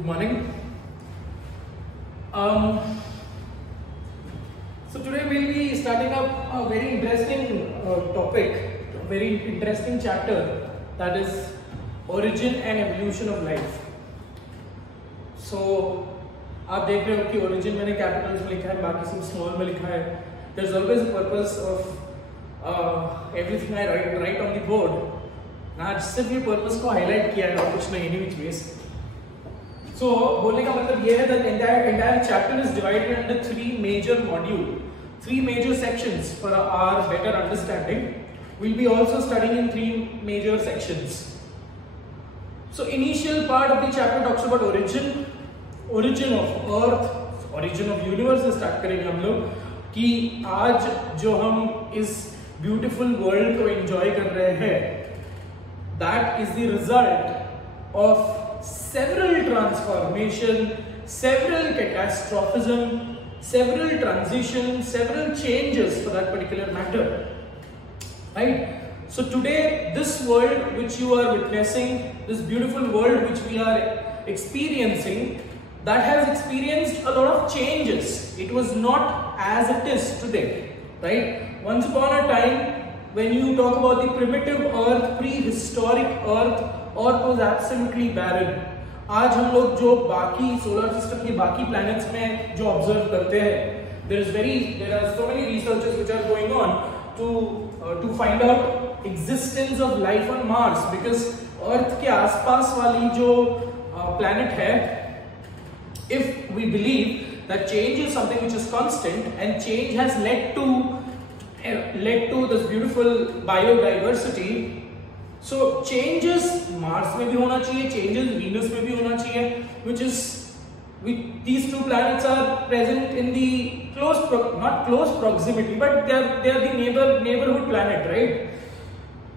Good morning. So today we'll be starting up a very interesting topic, a very interesting chapter, that is origin and evolution of life. So आप देख रहे हो कि origin मैंने capitals में लिखा है, बाकी सब small में लिखा है. There's always a purpose of everything I write on the board. आज सिर्फ ये purpose को highlight किया है और कुछ नहीं, any which ways. So बोलने का मतलब ये है that entire chapter is divided into three major modules, three major sections for our better understanding. We'll be also studying in three major sections. So initial part of the chapter talks about origin of earth, origin of universe से start करेंगे हम लोग कि आज जो हम इस beautiful world को enjoy कर रहे हैं, that is the result of several transformation, several catastrophism, several transitions, several changes for that particular matter, right? So today this world which you are witnessing, this beautiful world which we are experiencing, that has experienced a lot of changes. It was not as it is today, right? Once upon a time, when you talk about the primitive earth, prehistoric earth, earth was absolutely barren. आज हम लोग जो बाकी solar system के बाकी प्लैनेट्स में जो ऑब्जर्व करते हैं, there are so many researches which are going on to find out existence of life on Mars, because अर्थ के आसपास वाली जो planet है, if we believe that change is something which is constant and change has led to this beautiful biodiversity. So changes Mars में भी होना चाहिए, changes Venus में भी होना चाहिए, which is these two planets are present in the not close proximity, but they are the neighborhood planet, right?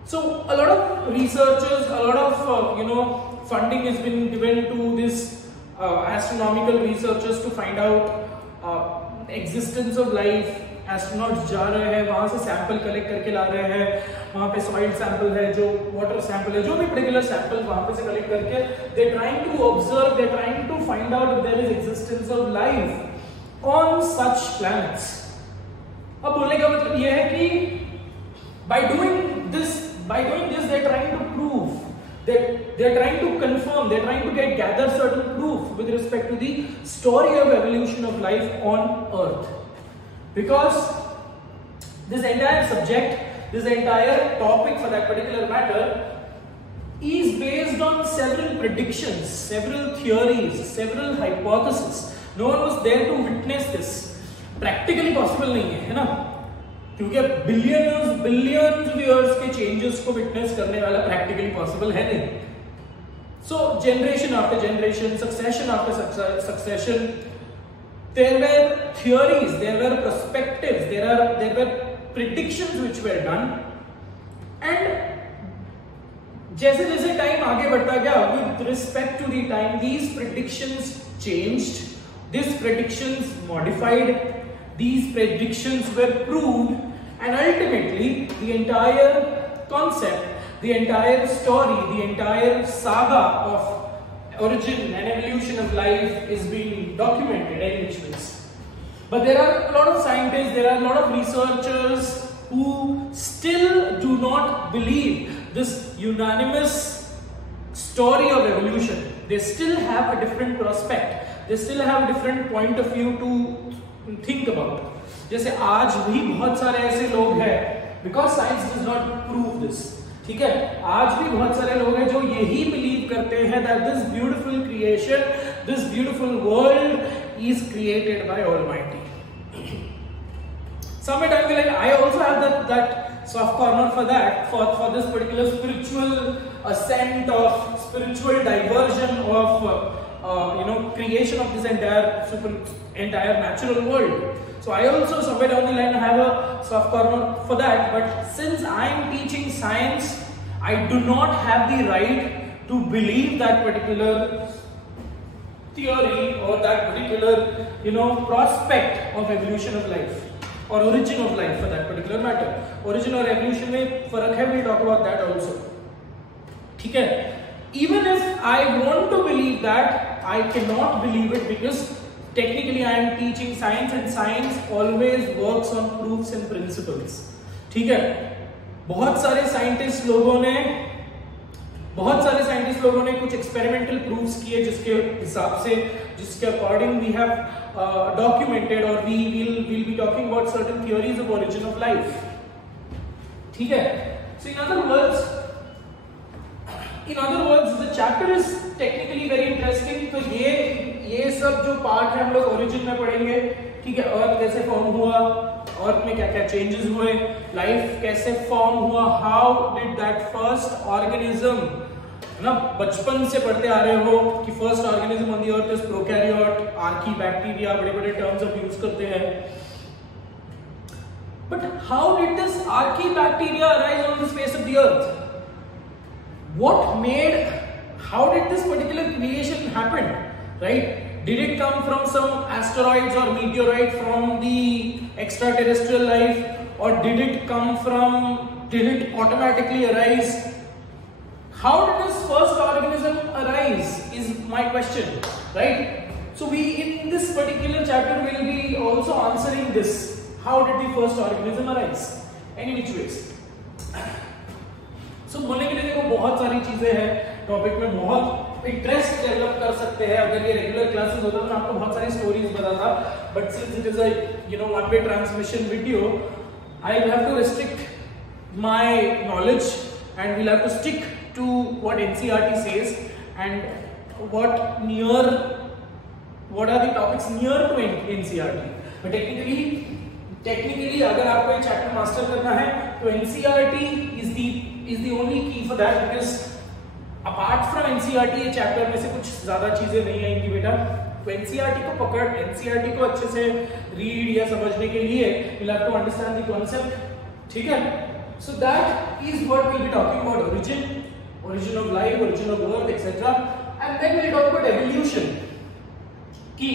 So a lot of researchers, a lot of funding has been given to this astronomical researchers to find out existence of life. Astronauts जा रहे हैं, वहां से sample collect करके ला रहे हैं, वहां पे सॉइल सैंपल है, जो वाटर सैंपल है, जो भी पर्टिकुलर सैंपल वहां पे से कलेक्ट करके they trying to observe, they trying to find out if there is existence of life on such planets. अब बोलने का मतलब ये है कि by doing this they are trying to prove, they are trying to confirm, they are trying to gather certain proof with respect to the story of evolution of life on earth. Because this entire subject, this entire topic for that particular matter is based on several predictions, several theories, several hypotheses. No one was there to witness this. Practically possible नहीं है ना, क्योंकि billions of years के changes को witness करने वाला practically possible है नहीं. So generation after generation, succession after succession, there were theories, there were perspectives, there were predictions which were done, and जैसे जैसे टाइम आगे बढ़ता गया, with respect to the time, these predictions changed, these predictions modified, these predictions were proved, and ultimately the entire concept, the entire story, the entire saga of origin and evolution of life is being documented in which ways. But there are a lot of scientists, there are a lot of researchers who still do not believe this unanimous story of evolution. They still have a different prospect, they still have a different point of view to think about. जैसे आज भी बहुत सारे ऐसे लोग हैं, because science does not prove this, ठीक है, आज भी बहुत सारे लोग हैं जो यही बिलीव करते हैं that this beautiful creation, this beautiful world is created by Almighty. Somewhere I feel like I also have that soft corner for that, for this particular spiritual ascent, of spiritual diversion of creation of this entire natural world. So I also somewhere down the line have a soft corner for that, but since I am teaching science, I do not have the right to believe that particular theory or that particular prospect of evolution of life or origin of life for that particular matter. Origin or evolution में फर्क है, we'll talk about that also. ठीक है? Even if I want to believe that, I cannot believe it because technically I am teaching science and science always works on proofs and principles. ठीक है, बहुत सारे साइंटिस्ट लोगों ने कुछ एक्सपेरिमेंटल प्रूफ्स किए जिसके हिसाब से, जिसके अकॉर्डिंग वी हैव डॉक्यूमेंटेड और we will be talking about certain theories of origin of life. ठीक है, so in other words the chapter is technically very interesting. तो ये सब जो पार्ट है हम लोग ओरिजिन में पढ़ेंगे. ठीक है, अर्थ कैसे फॉर्म हुआ, अर्थ में क्या क्या चेंजेस हुए, लाइफ कैसे फॉर्म हुआ, how did that first organism, है ना, बचपन से पढ़ते आ रहे हो कि first organism on the earth is prokaryote, Archie, bacteria, बड़े बड़े टर्म्स अब यूज करते हैं. But how did this Archie bacteria arise on the space of the earth? how did this particular creation happen, right? Did it come from some asteroids or meteorite from the extraterrestrial life, or did it automatically arise? How did this first organism arise is my question, right? So we in this particular chapter will be also answering this. How did the first organism arise? Any which ways. So बोलने के लिए देखो बहुत सारी चीजें हैं, टॉपिक में बहुत इंटरेस्ट डेवलप कर सकते हैं. अगर ये रेगुलर क्लासेस होता तो मैं आपको बहुत सारी स्टोरीज बताता, but since it is a one way transmission video, I will have to restrict my knowledge and will have to stick to what NCERT says and what are the topics near to NCERT. But technically अगर आपको ये chapter master करना है तो एनसीईआरटी is the only key for that, because apart from NCERT ये चैप्टर में से कुछ ज्यादा चीजें नहीं आएंगी बेटा. तो NCERT को पकड़, NCERT को अच्छे से रीड या समझने के लिए we'll have to understand the concept. ठीक है, so that is what we'll be talking about: origin of life, origin of earth, etc. and then we'll talk about evolution. कि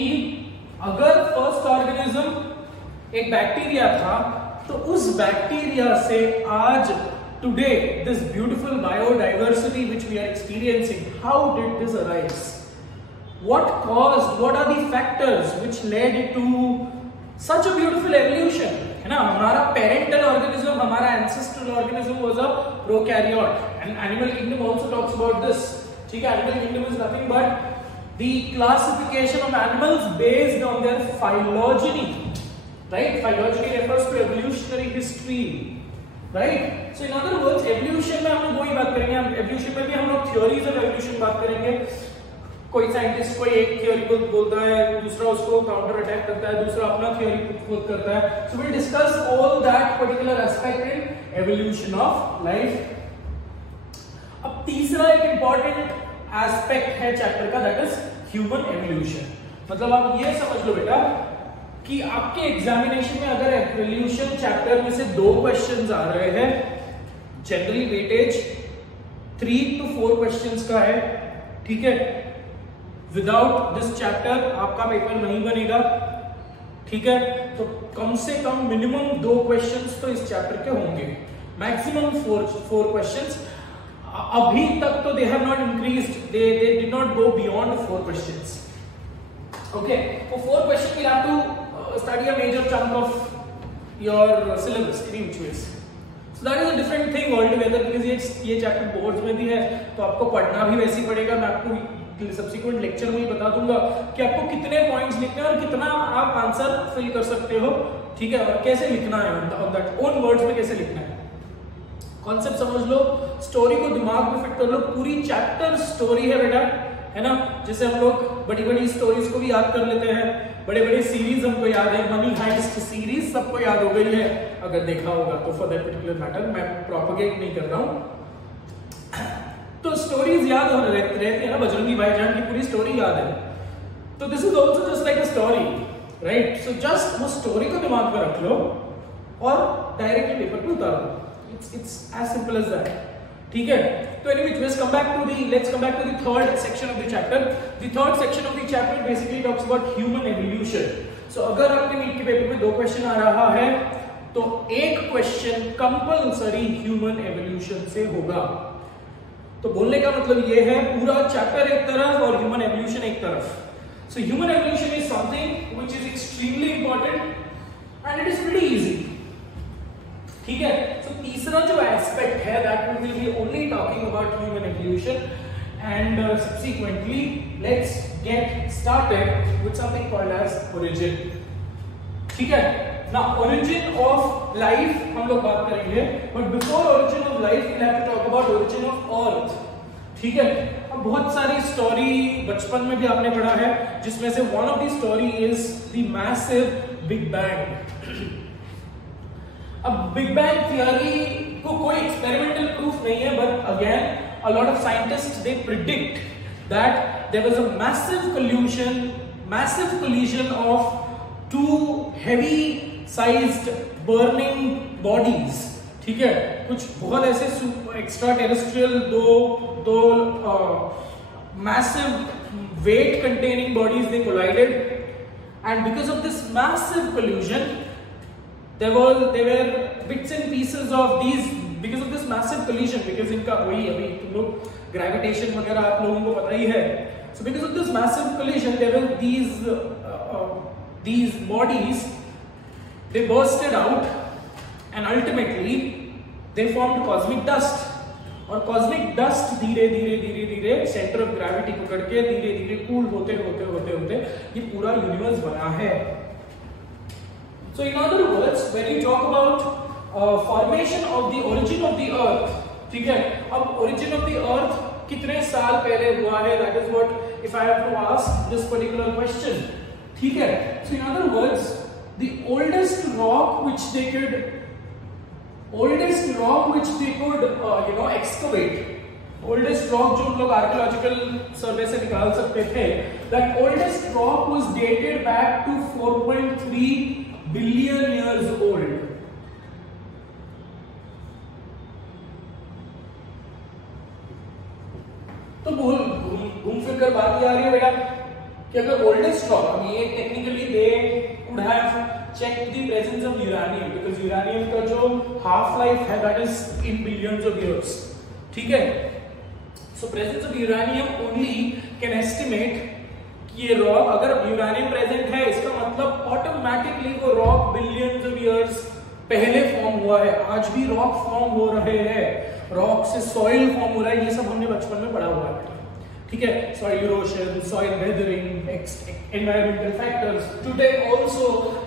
अगर फर्स्ट ऑर्गेनिज्म एक बैक्टीरिया था तो उस बैक्टीरिया से आज today this beautiful biodiversity which we are experiencing, how did this arise? What are the factors which led to such a beautiful evolution? है ना, हमारा parental organism, हमारा ancestral organism was a prokaryote, and animal kingdom also talks about this. ठीक है, animal kingdom is nothing but the classification of animals based on their phylogeny, right? Phylogeny refers to evolutionary history, right? So in other words, evolution में हम लोग वही बात करेंगे. हम evolution में भी हम लोग theories of evolution बात करेंगे. कोई साइंटिस्ट कोई एक थ्योरी बोलता है, दूसरा उसको काउंटर अटैक करता है, दूसरा अपना थ्योरी खुद करता है. So we'll discuss all that particular aspect in evolution of life. अब तीसरा एक important aspect है चैप्टर का, that is human evolution. मतलब आप ये समझ लो बेटा कि आपके एग्जामिनेशन में अगर एवोल्यूशन चैप्टर में से 2 क्वेश्चंस आ रहे हैं, जनरली वेटेज 3 to 4 क्वेश्चंस का है. ठीक है, विदाउट दिस चैप्टर आपका पेपर नहीं बनेगा. ठीक है, तो कम से कम मिनिमम 2 क्वेश्चंस तो इस चैप्टर के होंगे, मैक्सिमम 4 क्वेश्चंस. अभी तक तो they have not increased, they did not go beyond 4 questions. Okay, for 4 questions we'll have to study a major chunk of your syllabus in which ways. So that is a different thing altogether, because ये chapter boards में भी है तो आपको पढ़ना भी वैसे ही पड़ेगा. मैं आपको सब्सिक्वेंट लेक्चर में ही बता दूंगा कि आपको कितने पॉइंट्स लिखने हैं और कितना आप आंसर फिल कर सकते हो. ठीक है, और कैसे लिखना है, ऑन दैट ओन वर्ड्स में कैसे लिखना है. कॉन्सेप्ट समझ लो, स्टोरी को दिमाग में फिट कर लो. पूरी चैप्टर स्टोरी है बेटा, है ना. जैसे हम लोग बड़ी बड़ी स्टोरीज को भी याद कर लेते हैं, बड़े बड़े सीरीज हमको याद है, मनी हाइस्ट सीरीज सबको याद हो गई है अगर देखा होगा तो. फॉर दैट पर्टिकुलर मैटर मैं प्रोपगेट नहीं कर रहा हूं. तो स्टोरीज याद हो रहती है ना, बजरंगी भाईजान की पूरी स्टोरी याद है. तो this is also just like a story, right? So just वो स्टोरी को दिमाग में रख लो और डायरेक्टली पेपर पे उतार दो. It's as simple as that. ठीक है, तो anyway, let's come back to the third section of the chapter. The third section of the chapter basically talks about human evolution. So अगर आपके नीट के पेपर में 2 क्वेश्चन आ रहा है तो एक क्वेश्चन कंपल्सरी ह्यूमन एवोल्यूशन से होगा. तो बोलने का मतलब ये है पूरा चैप्टर एक तरफ और ह्यूमन एवोल्यूशन एक तरफ। So human evolution is something which is extremely important and it is pretty easy, ठीक है। सो तीसरा जो एस्पेक्ट है that we will be only talking about human evolution and subsequently let's get started with something called as origin, ठीक है ना। Origin of life हम लोग बात करेंगे, but before origin of life we have to talk about origin of earth, ठीक है। अब बहुत सारी स्टोरी बचपन में भी आपने पढ़ा है, जिसमें से one of the story is the massive big bang. अब बिग बैंग थियरी को कोई एक्सपेरिमेंटल प्रूफ नहीं है, but again a lot of scientists they predict that there was a massive collision of two heavy sized burning bodies, ठीक है। कुछ बहुत ऐसे एक्स्ट्रा टेरेस्ट्रियल दो massive weight containing bodies they collided, and because of this massive collision there were bits and pieces of these, because of this massive collision, because इनका वही अभी तुम लोग ग्रेविटेशन वगैरह आप लोगों को पता ही है। So because of this massive collision there were these bodies, they bursted out and ultimately they formed cosmic dust, और cosmic dust धीरे धीरे सेंटर ऑफ ग्रेविटी पकड़ के धीरे धीरे कूल होते ये पूरा यूनिवर्स बना है। So in other words, when you talk about formation of the origin of the earth, ठीक है, अब origin of the earth कितने साल पहले हुआ है, that is what if I have to ask this particular question, ठीक है। So in other words, the oldest rock which they could excavate, oldest rock जो लोग archaeological survey से निकाल सकते थे, that oldest rock was dated back to 4.3 billion years old। तो घूम फिर कर बात ये आ रही है बेटा कि अगर ओल्डेस्ट रॉक, अब ये technically they could have checked the presence of uranium, because uranium का जो हाफ लाइफ है that is in billions of years, ठीक है। So presence of uranium only can estimate कि ये रॉक, अगर यूरेनियम प्रेजेंट है इसका मतलब ऑटोमेटिकली वो रॉक बिलियंस ऑफ इयर्स पहले फॉर्म हुआ है। आज भी रॉक फॉर्म हो रहे हैं, रॉक से सॉइल फॉर्म हो रहा है, ये सब हमने बचपन में पढ़ा हुआ है, ठीक है। Soil erosion, soil weathering, environmental factors. Today also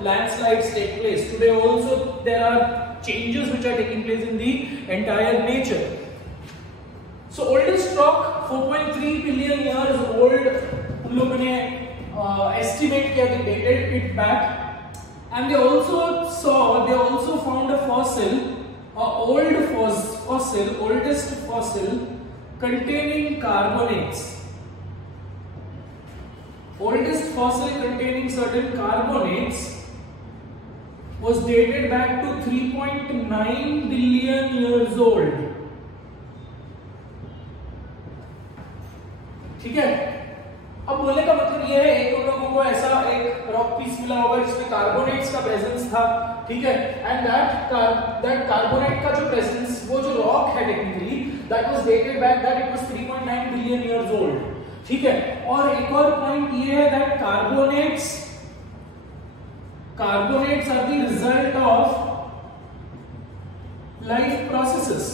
landslides take place. Today also there are changes which are taking place in the entire nature. So oldest rock 4.3 billion years old, उन लोगों ने estimate किया, they dated it back, and they also found a fossil, oldest fossil containing carbonates. Oldest fossil containing certain carbonates was dated back to 3.9 billion years old, ठीक है। अब बोलने का मतलब ये है, एक उन लोगों को ऐसा एक रॉक पीस मिला होगा जिसमें कार्बोनेट्स का प्रेजेंस था, ठीक है, एंड दैट कार्बोनेट का जो प्रेजेंस, वो जो रॉक है technically that was dated back that it was 3.9 billion years old, ठीक है। और एक और पॉइंट ये है that carbonates are the result of life processes.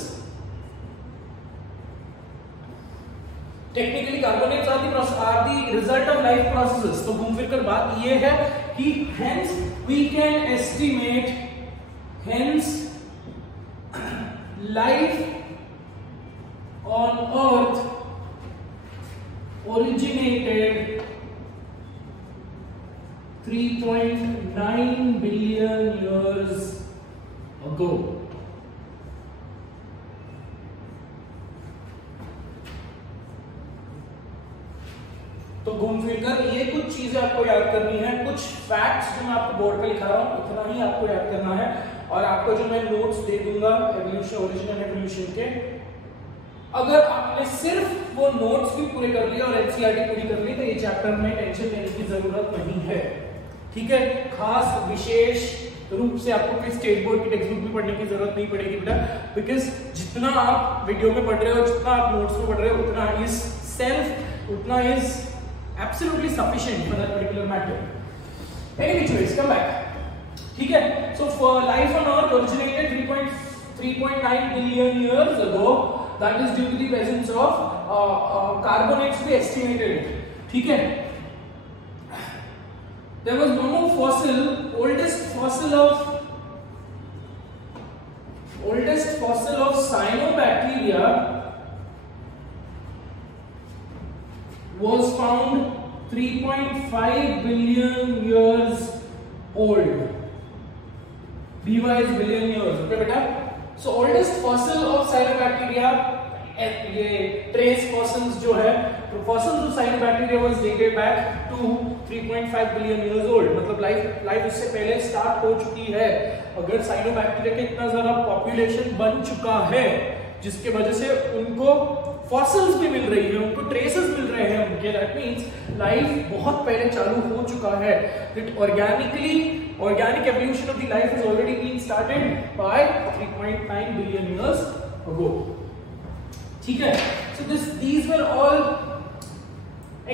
Technically carbonates are the result of life processes. तो घूम फिर कर बात ये है कि hence we can estimate, hence life on earth originated 3.9 billion years ago. तो घूम फिर कर ये कुछ चीजें आपको याद करनी है, कुछ फैक्ट्स जो मैं आपको बोर्ड पे लिखा रहा हूं उतना ही आपको याद करना है, और आपको जो मैं नोट्स दे दूंगा एवोल्यूशन, ओरिजिन एंड एवोल्यूशन के, अगर आपने सिर्फ वो नोट्स भी पूरे कर लिए और एनसीईआरटी पूरी कर ली तो ये चैप्टर में टेंशन लेने की जरूरत नहीं है, ठीक है। खास विशेष रूप से आपको कोई स्टेट बोर्ड की टेक्स्ट बुक भी पढ़ने की जरूरत नहीं पड़ेगी बेटा, बिकॉज जितने जितना आप वीडियो में पढ़ रहे हो, जितना आप नोट्स में पढ़ रहे हो, उतना इज सेल्फ, उतना is absolutely sufficient for that particular matter. Any which ways, come back, ठीक है। So life on earth originated 3.9 billion years ago, that is due to the presence of carbonates we estimated, ठीक है। There was one more fossil, oldest fossil of cyanobacteria was found 3.5 billion years old. BY is billion years, okay बेटा? So oldest fossil of cyanobacteria, ये trace fossils जो है, fossils of cyanobacteria was dated back to 3.5 billion years old. मतलब लाइफ उससे पहले स्टार्ट हो चुकी है। अगर साइनोबैक्टीरिया के इतना ज्यादा पॉपुलेशन बन चुका है जिसके वजह से उनको फॉसिल्स भी मिल रही है, उनको ट्रेसेस मिल रहे हैं उनके, दैट मींस लाइफ बहुत पहले चालू हो चुका है। That organic evolution of the life has already been started by 3.9 billion years ago, ठीक है। So these were all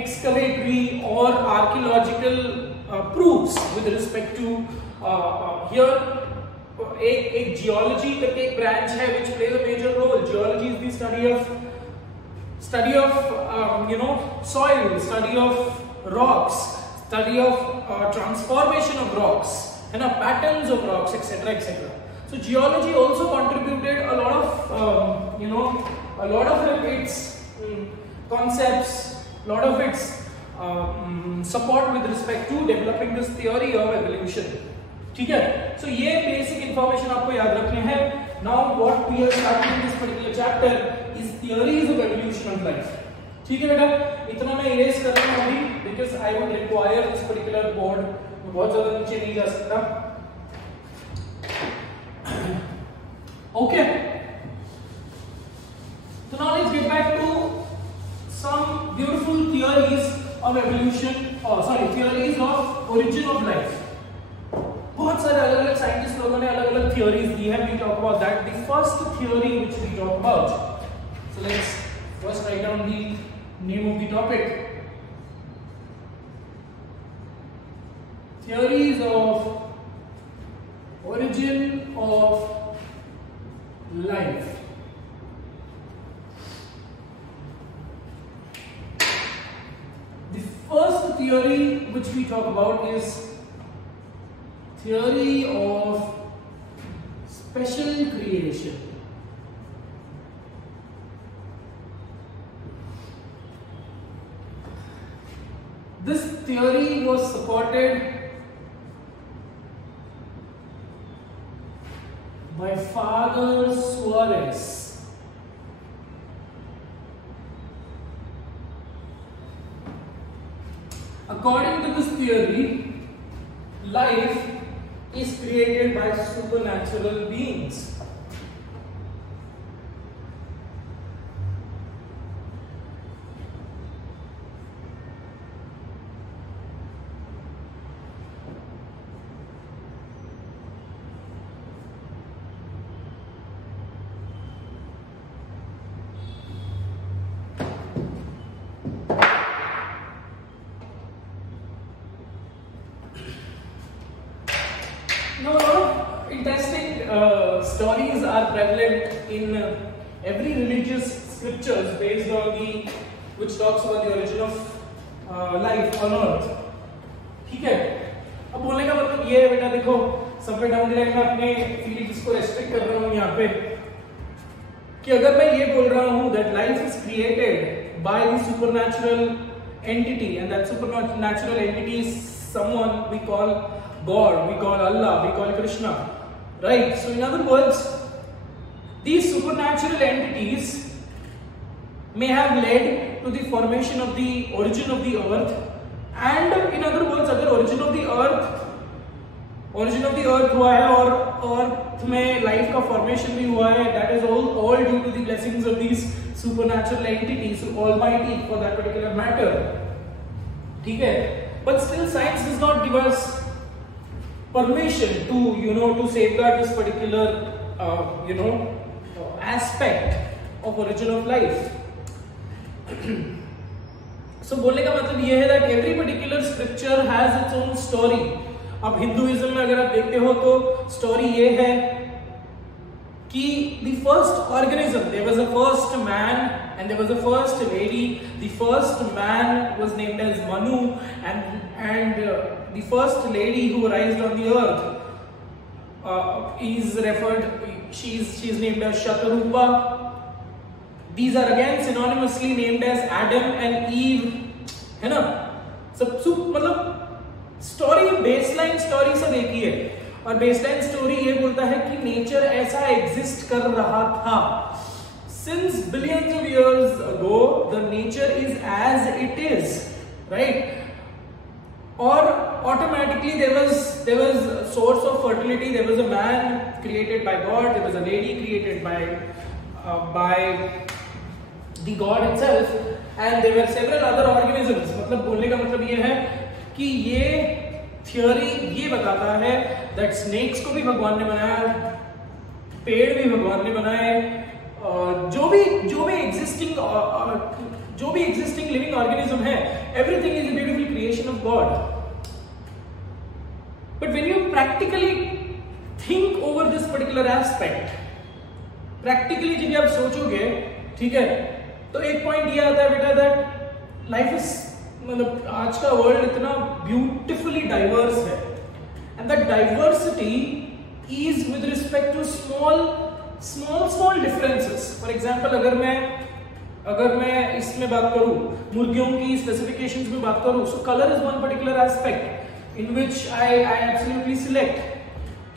excavatory or archaeological proofs with respect to here एक geology करके एक branch है which plays a major role. Geology is the study of you know, soil, study of rocks, study of transformation of rocks, and patterns of rocks, etc., etc. So geology also contributed a lot of you know, a lot of its concepts, a lot of its support with respect to developing this theory of evolution, ठीक है। So ये basic information आपको याद रखने हैं। Now what we are starting in this particular chapter is theories of evolution of life, ठीक है बेटा। इतना मैं erase कर रहा हूँ अभी because I would require this particular board, बहुत ज़्यादा नीचे नहीं जा सकता, okay। So now let's get back to some beautiful theories of evolution, theories of origin of life। बहुत सारे अलग अलग साइंटिस्ट लोगों ने अलग अलग थियोरीज दी है। We talk about that. The first theory which we talk about, so let's first write down the name of the topic. Theories of origin of life। The first theory which we talk about is theory of special creation। This theory was supported by Father Suarez। According to this theory, life is created by supernatural beings। Interesting stories are prevalent in every religious scriptures based on which talks about the origin of life on earth, ठीक है। अब बोलने का मतलब ये है बेटा, देखो सबसे डाउन द लाइन में अपने फीलिंग्स को रेस्ट्रिक्ट कर रहा हूँ यहाँ पे कि अगर मैं ये बोल रहा हूँ that life is created by the supernatural entity and that supernatural entity is someone we call God, we call Allah, we call Krishna, right? So in other words, these supernatural entities may have led to the formation of the origin of the earth, and in other words, अगर origin of the earth हुआ है और earth में life का formation भी हुआ है, that is all due to the blessings of these supernatural entities, Almighty for that particular matter, ठीक है। But still science does not give us permission to to safeguard this particular aspect of origin of life. So बोलने का मतलब ये है that every particular scripture has its own story. अब हिंदुइज्म में अगर आप देखते हो तो स्टोरी ये है कि the first organism, there was a first man and there was a first lady. The first man was named as Manu, and the first lady who arose on the earth is referred. She's named as Shatarupa. These are again synonymously named as Adam and Eve, है ना? सब मतलब story, baseline story सब एक ही है, और baseline story ये बोलता है कि नेचर ऐसा एग्जिस्ट कर रहा था. Since billions of years ago, the nature is as it is, right? Or automatically there was a source of fertility. There was a man created by God. There was a lady created by the God itself, and there were several other organisms. मतलब बोलने का मतलब ये है कि ये थियोरी ये बताता है that snakes को भी भगवान ने बनाया, पेड़ भी भगवान ने बनाए, जो भी एग्जिस्टिंग लिविंग ऑर्गेनिज्म है, everything is a beautiful creation of God. But when you practically think over this particular aspect, practically जब आप सोचोगे, ठीक है, तो एक पॉइंट ये आता है बेटा दैट लाइफ इज, मतलब आज का वर्ल्ड इतना ब्यूटिफुली डाइवर्स है, and that diversity is with respect to small differences. For example अगर मैं इसमें बात करूं, मुर्गियों की स्पेसिफिकेशंस में बात करूं, so colour is one particular aspect in which I absolutely select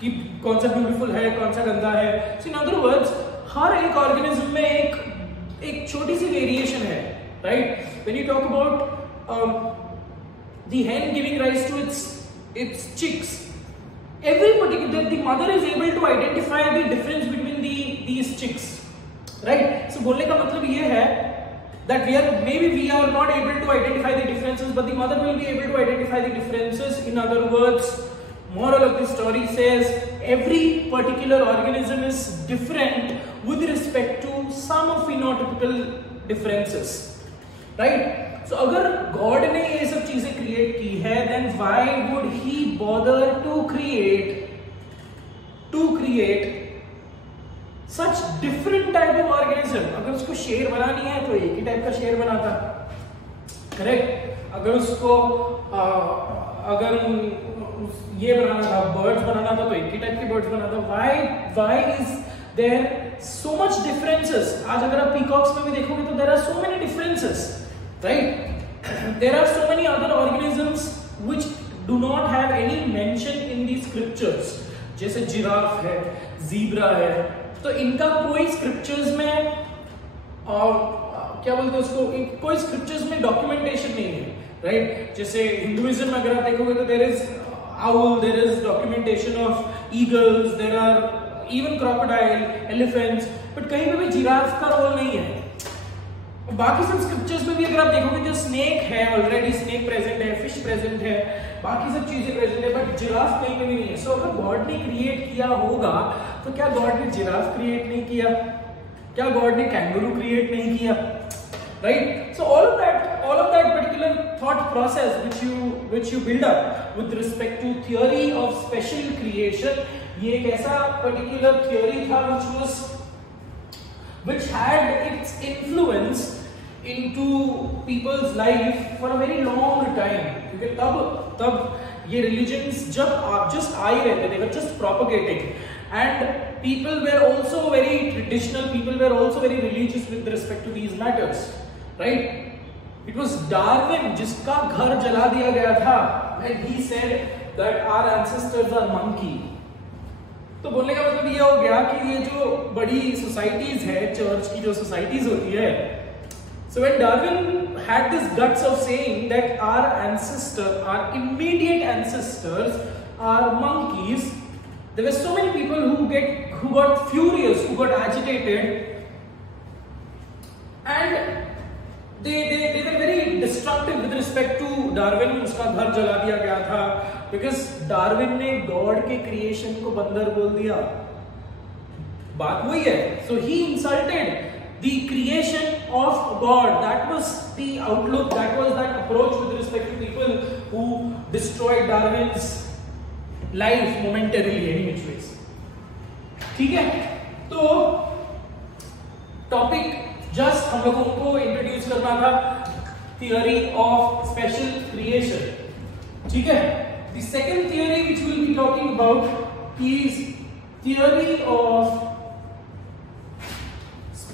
कि कौन सा ब्यूटीफुल है, कौन सा गंदा है. सो इन अदर वर्ड्स, हर एक ऑर्गेनिज्म में एक छोटी सी वेरिएशन है, right? When you talk about the hen giving rise to its chicks, every particular, the mother is able to identify the difference between these chicks, right? So बोलने का मतलब ये है that we are not able to identify the differences, but the mother will be able to identify the differences. In other words, moral of the story says every particular organism is different with respect to some phenotypical differences, right? So अगर God ने ये सब चीजें क्रिएट की है, then why would he bother to create such different type of organism? अगर उसको शेर बनानी है तो एक ही टाइप का शेर बनाता, करेक्ट? अगर उसको अगर ये बनाना था, बर्ड्स बनाना था, तो एक ही टाइप के बर्ड्स बनाता. Why is there so much differences? आज अगर आप पीकॉक्स में भी देखोगे तो there are so many differences, right? There are so many other organisms which do not have any mention in the scriptures. जैसे जिराफ है, ज़ीब्रा है, तो इनका कोई स्क्रिप्चर्स में क्या बोलते हैं उसको, कोई स्क्रिप्चर्स में डॉक्यूमेंटेशन नहीं है, राइट? जैसे हिंदुइज्म में अगर आप देखोगे तो there is owl, there is documentation of eagles, there are even crocodile, elephants, but कहीं पे भी जिराफ का रोल नहीं है. बाकी सब स्क्रिप्चर्स में भी अगर आप देखोगे जो स्नेक है, ऑलरेडी स्नेक प्रेजेंट है, फिश प्रेजेंट है, बाकी सब चीजें प्रेजेंट है, बट जिराफ कहीं पे भी नहीं है. सो अगर गॉड ने क्रिएट किया होगा तो क्या गॉड ने जिराफ क्रिएट नहीं किया? क्या गॉड ने कैंगरू क्रिएट नहीं किया? Right? So all of that particular thought process which you build up with respect to theory of special creation, ये एक ऐसा particular theory था which had its influence into people's life for a very long time. क्योंकि तब ये religions जब just आ ही रहे थे, they were just propagating, and people were also very traditional, people were also very religious with respect to these matters. Right? It was Darwin जिसका घर जला दिया गया था when he said that our ancestors are monkey. तो बोलने का मतलब ये हो गया कि ये जो बड़ी सोसाइटीज है, चर्च की जो सोसाइटीज होती है, so when Darwin had this guts of saying that our immediate ancestors are monkeys, there were so many people who got furious, who got agitated, and they were very destructive with respect to Darwin. उसका घर जला दिया गया था because Darwin ने गॉड के क्रिएशन को बंदर बोल दिया. बात वही है. So he insulted the creation of God. That was the outlook, that was that approach with respect to people who destroyed Darwin's life momentarily any which ways. ठीक है, तो टॉपिक जस्ट हम लोगों को इंट्रोड्यूस करना था, थियोरी ऑफ स्पेशल क्रिएशन. ठीक है, the second theory which we will be talking about is theory of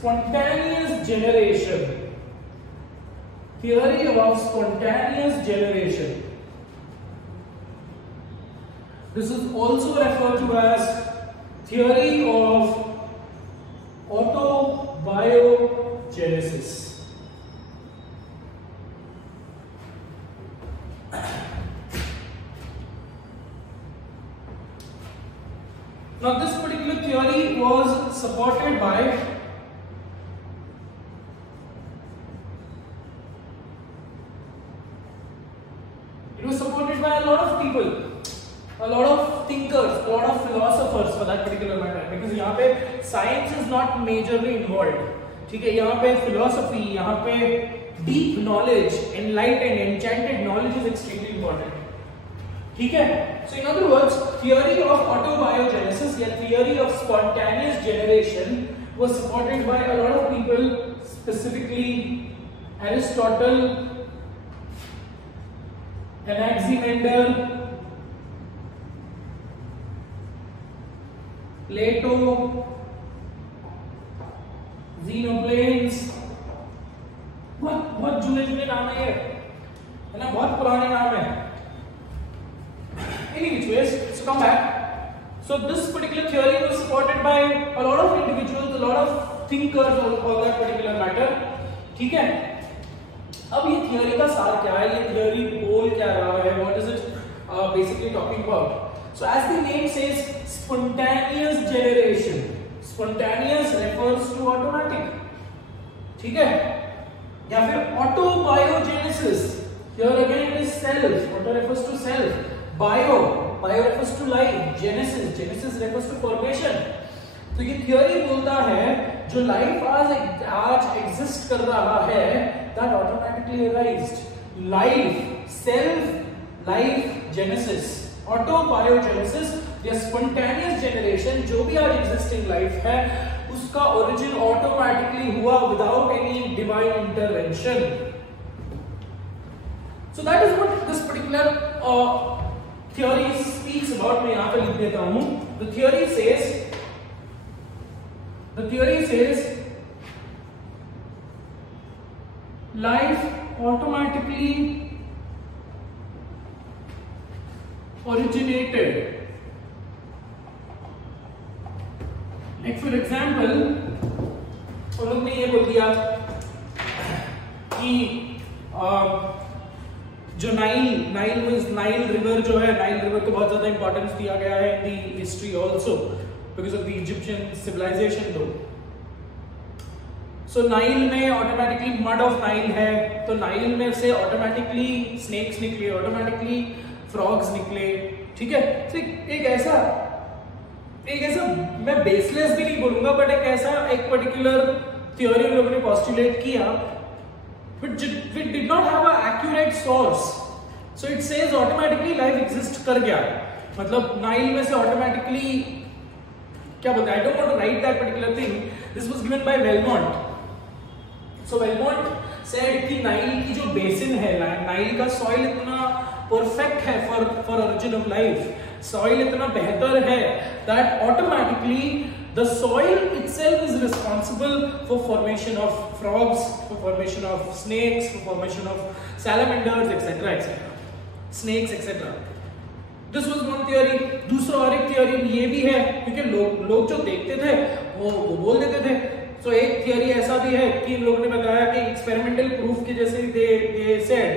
spontaneous generation. Theory of spontaneous generation. This is also referred to as theory of autobiogenesis. Now this particular theory was supported by a lot of people, a lot of thinkers, a lot of philosophers for that particular matter, because यहाँ पे science is not majorly involved. ठीक है, यहाँ पे philosophy, यहाँ पे deep knowledge, enlightened, enchanted knowledge is extremely important. ठीक है, so in other words, theory of autobiogenesis या theory of spontaneous generation was supported by a lot of people, specifically Aristotle, Anaximander, Plato, Xenoplanes. बहुत जुने नाम है ये, है ना, बहुत पुराने नाम है. Any which ways, so come back. So this particular theory was supported by a lot of individuals, a lot of thinkers on that particular matter. ठीक है, अब ये थियोरी का सार क्या है, ये थियोरी बोल क्या रहा है, what is it basically talking about. So as the name says, spontaneous generation. Spontaneous refers to automatic, ठीक है, या फिर autobiogenesis. Here again it is self. Auto refers to self, bio refers to life, genesis refers to formation. तो ये थियोरी बोलता है जो लाइफ आज एग्जिस्ट कर रहा है, that automatically arised. Life, self-life genesis, autobiogenesis या spontaneous generation, जो भी आज existing life है, उसका origin automatically हुआ without any divine intervention. So that is what this particular theory speaks about. मैं यहाँ पे लिख देता हूँ. The theory says life automatically originated. Like for example, हम लोग ने ये बोल दिया कि जो नाइल रिवर जो है, नाइल रिवर को बहुत ज्यादा इंपॉर्टेंस दिया गया है in the history also because of the Egyptian civilisation. Though so Nile में ऑटोमेटिकली मड ऑफ नाइल है, तो नाइल में से ऑटोमेटिकली स्नेक्स निकले, ऑटोमेटिकली फ्रॉग्स निकले. ठीक है, तो एक ऐसा मैं बेसलेस भी नहीं बोलूंगा, बट एक पर्टिकुलर थ्योरी लोगों ने पोस्टुलेट किया, but it did not have a accurate source. So it says automatically life exist कर गया, मतलब नाइल में से ऑटोमेटिकली क्या बोलते हैं, I don't want to write that particular thing. This was given by Helmont. So Helmont said कि नाइल की जो बेसिन है, नाइल का सॉइल इतना परफेक्ट है for origin of life, soil इतना बेहतर है that automatically the soil itself is responsible for formation of frogs, for formation of snakes, for formation of salamanders, etc. snakes, etc. This was one theory. दूसरा और एक theory ये भी है, क्योंकि लोग जो देखते थे वो बोल देते थे. So एक theory ऐसा भी है कि लोगों ने बताया कि experimental proof के जैसे they said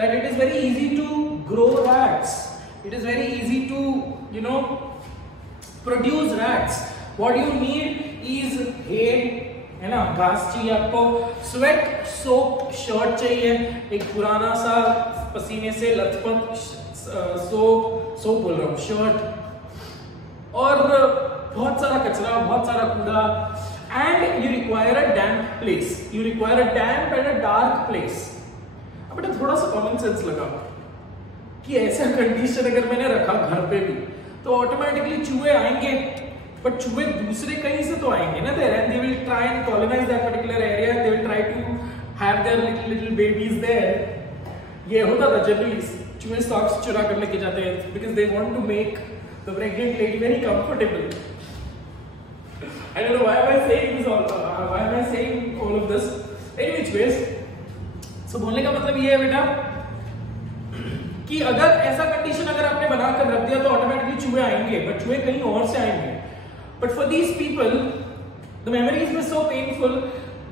that it is very easy to grow rats. It is very easy to produce rats. What you need is hay, है ना, घास चाहिए आपको, स्वेट सोप शर्ट चाहिए, एक पुराना सा पसीने से लथपथ सोप बोल रहा हूँ शर्ट, और बहुत सारा कचरा, बहुत सारा कूड़ा, and you require a damp place, you require a damp एंड अ डार्क प्लेस। अब बेटा थोड़ा सा कॉमन सेंस लगा कि ऐसा कंडीशन अगर मैंने रखा घर पे भी तो ऑटोमेटिकली चूहे आएंगे, बट चूहे दूसरे कहीं से तो आएंगे ना there, and they will try and colonize that particular area, they will try to have their little babies there. ये होता था जनरली, चूहे स्टॉक्स चुरा कर लेके जाते हैं because they want to make the pregnant lady very comfortable. I don't know why am I saying this all, why am I saying all of this? In which ways? So बोलने का मतलब ये है बेटा कि अगर ऐसा कंडीशन अगर आपने बनाकर रख दिया तो ऑटोमेटिकली चूहे आएंगे, बट चूहे कहीं और से आएंगे। But for these people the memories were so painful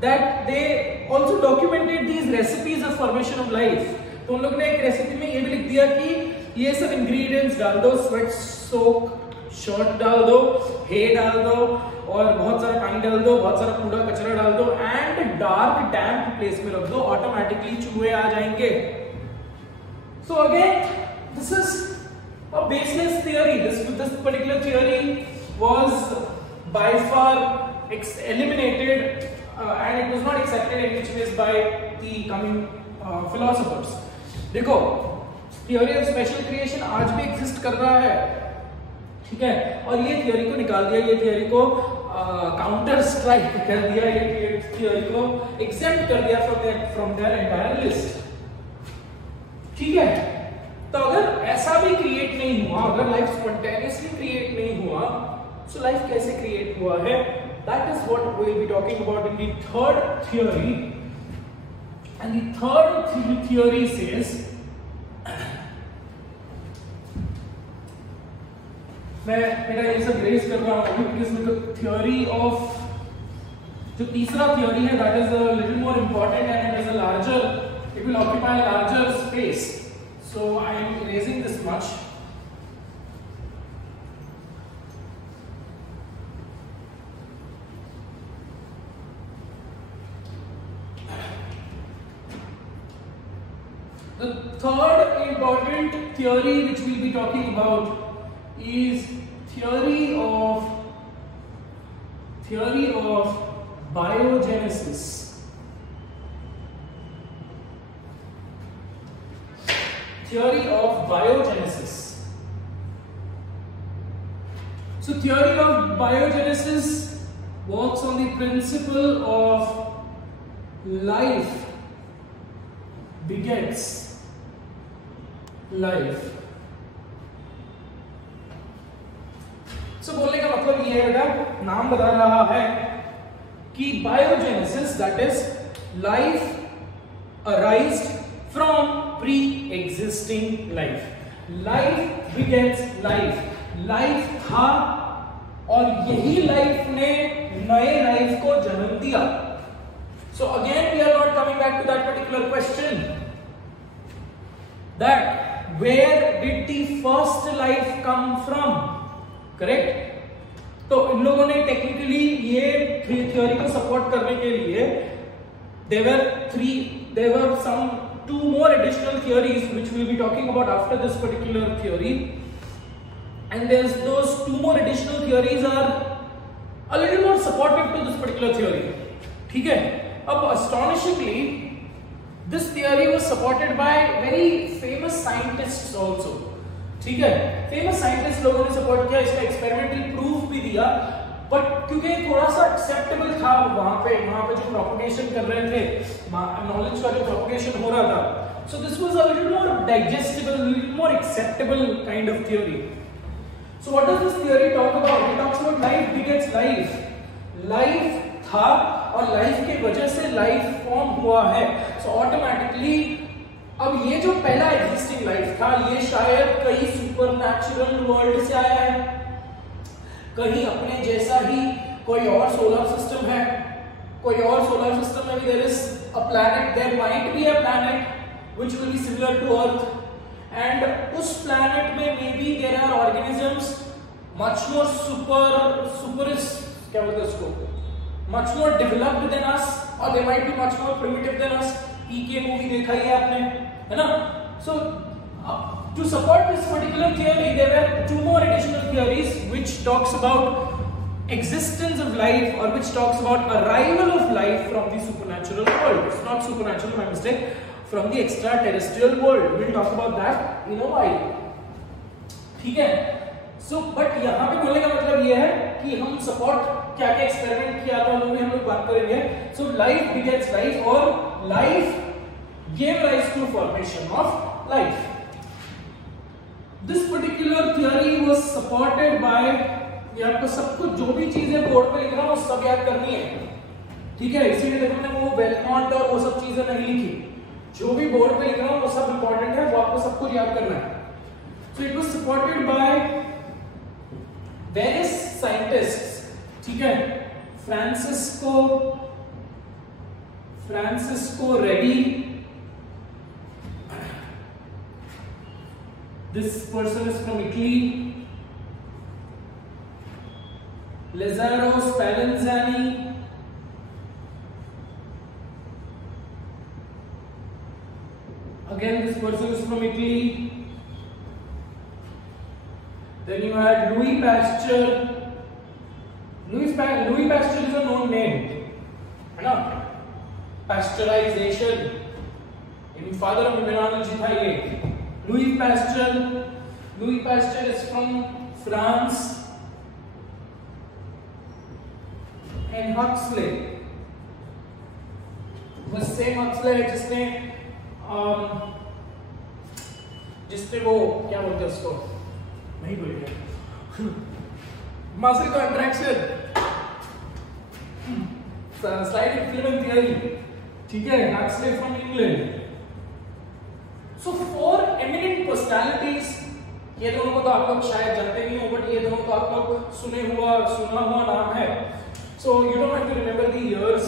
that they also documented these recipes of formation of life. तो उन लोगों ने एक रेसिपी में ये भी लिख दिया कि ये सब इंग्रेडिएंट्स डाल दो, स्वेट सोक शर्ट डाल दो, हे डाल दो, और बहुत सारा पानी डाल दो, बहुत सारा कूड़ा कचरा डाल दो, एंड डार्क डैम्प प्लेस में रख दो, ऑटोमेटिकली चूहे आ जाएंगे। So again, this is a baseless theory. This particular theory was by far eliminated, and it was not accepted in which ways by the coming philosophers. देखो, theory of special creation आज भी exist कर रहा है, ठीक है, और ये theory को निकाल दिया, ये theory को counter strike कर दिया, ये theory को exempt कर दिया from their entire list। ठीक है, तो अगर ऐसा भी क्रिएट नहीं हुआ, अगर लाइफ स्पॉन्टेनियसली क्रिएट नहीं हुआ, सो लाइफ कैसे क्रिएट हुआ है? That is what we will be talking about in the third theory. And the third theory says, मैं मेरा ये सब रेज कर रहा हूं बिकॉज़ थ्योरी ऑफ जो तीसरा थ्योरी है that is a little more important and it is a larger, it will occupy a larger space, so I am erasing this much. The third important theory which we'll be talking about is theory of biogenesis. Theory of biogenesis. So theory of biogenesis works on the principle of life begets life. So बोलने का मतलब ये है बेटा, नाम बता रहा है कि biogenesis that is life arised from pre-existing life. Life begets life. Life था और यही लाइफ ने नए लाइफ को जन्म दिया। So again we are not coming back to that particular question that where did the first life come from? Correct? तो इन लोगों ने टेक्निकली ये थ्योरी को सपोर्ट करने के लिए there were some two more additional theories which we will be talking about after this particular theory, and those two more additional theories are a little more supportive to this particular theory. ठीक है, अब astonishingly this theory was supported by very famous scientists also. ठीक है, famous scientists लोगों ने सपोर्ट किया, इसका experimental proof भी दिया, बट क्योंकि थोड़ा सा एक्सेप्टेबल था वहां पे जो प्रोपगेशन कर रहे थे, नॉलेज का जो प्रोपगेशन हो रहा था, so this was a little more digestible, little more acceptable kind of theory. So what does this theory talk about? It talks about life begets life. Life था और लाइफ की वजह से लाइफ फॉर्म हुआ है, सो ऑटोमेटिकली अब ये जो पहला एग्जिस्टिंग लाइफ था ये शायद कई सुपरनैचुरल वर्ल्ड से आया है, कहीं अपने जैसा ही कोई और सोलर सिस्टम है, कोई और सोलर सिस्टम में भी there is a planet, there might be a planet which will be similar to earth, and उस प्लैनेट में may be there are organisms much more क्या बोलते हैं उसको, much more developed than us, और they might be much more primitive than us. PK movie देखा ही है आपने, है ना? सो to support this particular theory there were two more additional theories which talks about existence of life, or which talks about arrival of life from the supernatural world. It's not supernatural, my mistake, from the extraterrestrial world. We'll talk about that in a while. ठीक है? So, but यहाँ पे बोलने का मतलब ये है कि हम support क्या क्या experiment किया था वो भी हम लोग बात करेंगे. So, life begets life, और life gave rise to formation of life. This particular theory was supported by, ये आपको सब कुछ जो भी चीजें बोर्ड पे लिख रहा हूँ वो सब याद करनी है, ठीक है? इसीलिए देखो मैंने वो वेलमॉन्ट और वो सब चीजें नहीं लिखी. जो भी बोर्ड पे लिख रहा हूँ वो सब इंपॉर्टेंट है, वो आपको सब कुछ याद करना है. So it was supported by various scientists, ठीक है? Francisco Redi. This person is from Italy. Lazzaro Spallanzani. Again, this person is from Italy. Then you had Louis Pasteur. Louis Pasteur is a known name, है ना? Pasteurization. In father of immunology था ये. Louis Pasteur is from France. And Huxley, the same Huxley है जिसने वो क्या बोलते हैं उसको, नहीं बोलेंगे, muscle contraction, sliding filament theory, ठीक है? Huxley from England. So four eminent personalities, ये दोनों को तो आप लोग शायद जानते नहीं हो, बट ये दोनों को आप लोग सुना हुआ नाम है. So you don't have to remember the years,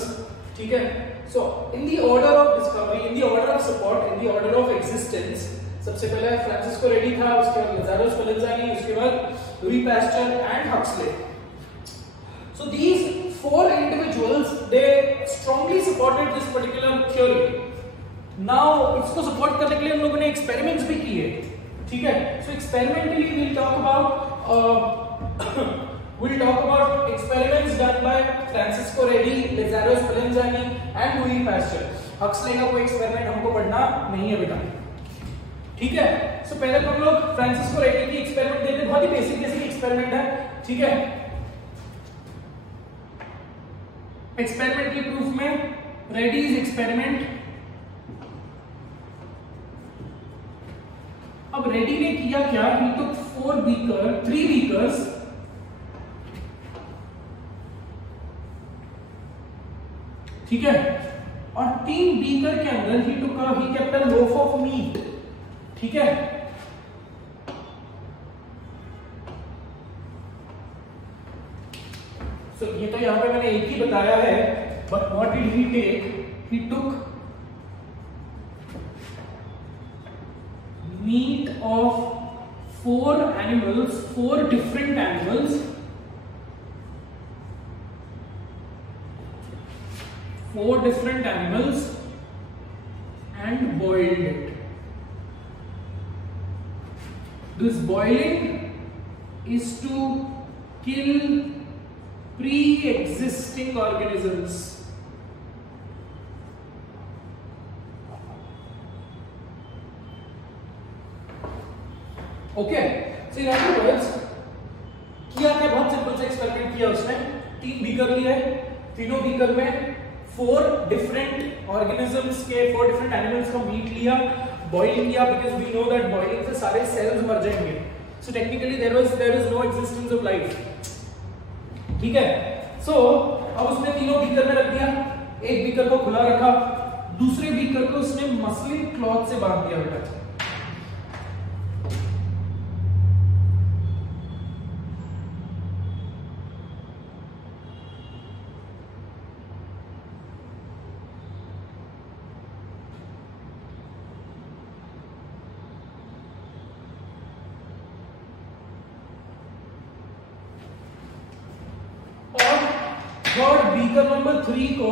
ठीक है? So in the order of discovery, in the order of support, in the order of existence, सबसे पहले फ्रांसिस्को रेडी था, उसके बाद लज़ारो स्पलेंज़ानी, उसके बाद Louis Pasteur and Huxley. So these four individuals, they strongly supported this particular theory. Now इसको support करने के लिए हम लोगों ने experiments भी किए, ठीक है? So experimentally we'll talk about experiments done by Francisco Redi, Lazzaro Spallanzani and Louis Pasteur. Huxley का कोई experiment हमको पढ़ना नहीं है बेटा, ठीक है? So पहले तो हम लोग फ्रांसिस्को रेडी की experiment देखते हैं, बहुत ही basic experiment है, ठीक है? Experiment के proof में Redi's experiment. अब रेडी ने किया क्या? He took 3 beakers. ठीक है? और 3 बीकर के अंदर he kept a loaf of meat, ठीक है? So ये तो यहाँ पे मैंने एक ही बताया है, but what did he take? He took meat of 4 animals, 4 different animals. 4 different animals and boiled it. This boiling is to kill pre-existing organisms. Okay, so in other words, किया क्या? बहुत सिंपल सा एक्सपेरिमेंट किया उसने. 3 बीकर लिए, तीनों बीकर में 4 different organisms के 4 different animals का मीट लिया, बॉइल किया, because we know that boiling से सारे cells मर जाएंगे. So technically there is no existence of life. ठीक है? So अब उसने तीनों बीकर में रख दिया, एक बीकर को खुला रखा, दूसरे बीकर को उसने मसलिन क्लॉथ से बांध दिया बेटा. थर्ड बीकर नंबर 3 को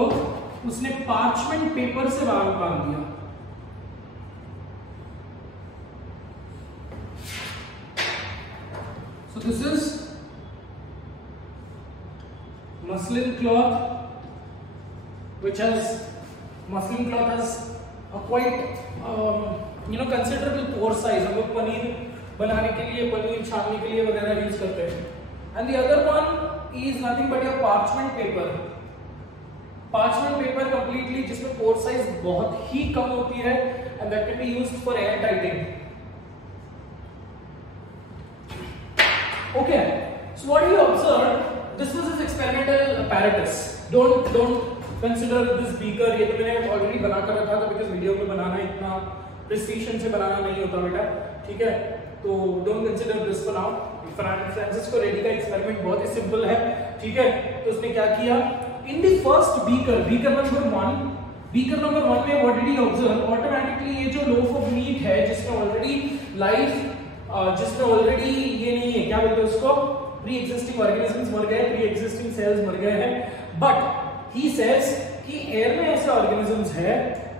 उसने पार्चमेंट पेपर से बांध दिया. So this is muslin cloth which has muslin cloth has a quite considerable pore size. हम लोग पनीर बनाने के लिए, पनीर छानने के लिए वगैरह यूज करते हैं. And the other one is nothing but your parchment paper. Parchment paper completely जिसमें pore size बहुत ही कम होती है and that can be used for air tightening. Okay, so what do you observe? This was his experimental apparatus. Don't consider this beaker. ये तो मैंने already बना कर रखा था because वीडियो में बनाना इतना प्रिसीशन से बनाना नहीं होता बेटा, ठीक है? तो don't consider this for now. Francisco ready का एक्सपेरिमेंट बहुत ही सिंपल है, ठीक है? तो उसने क्या किया? In the first beaker number 1 में what did he observe? Automatically ये जो loaf of meat है जिसमें already life जिसमें ऑलरेडी ये नहीं है, क्या बोलते हैं उसको, प्री एग्जिस्टिंग ऑर्गेनिजम्स मर गए, प्री एग्जिस्टिंग सेल्स मर गए हैं, बट ही सेज कि एयर में ऐसे ऑर्गेनिजम्स है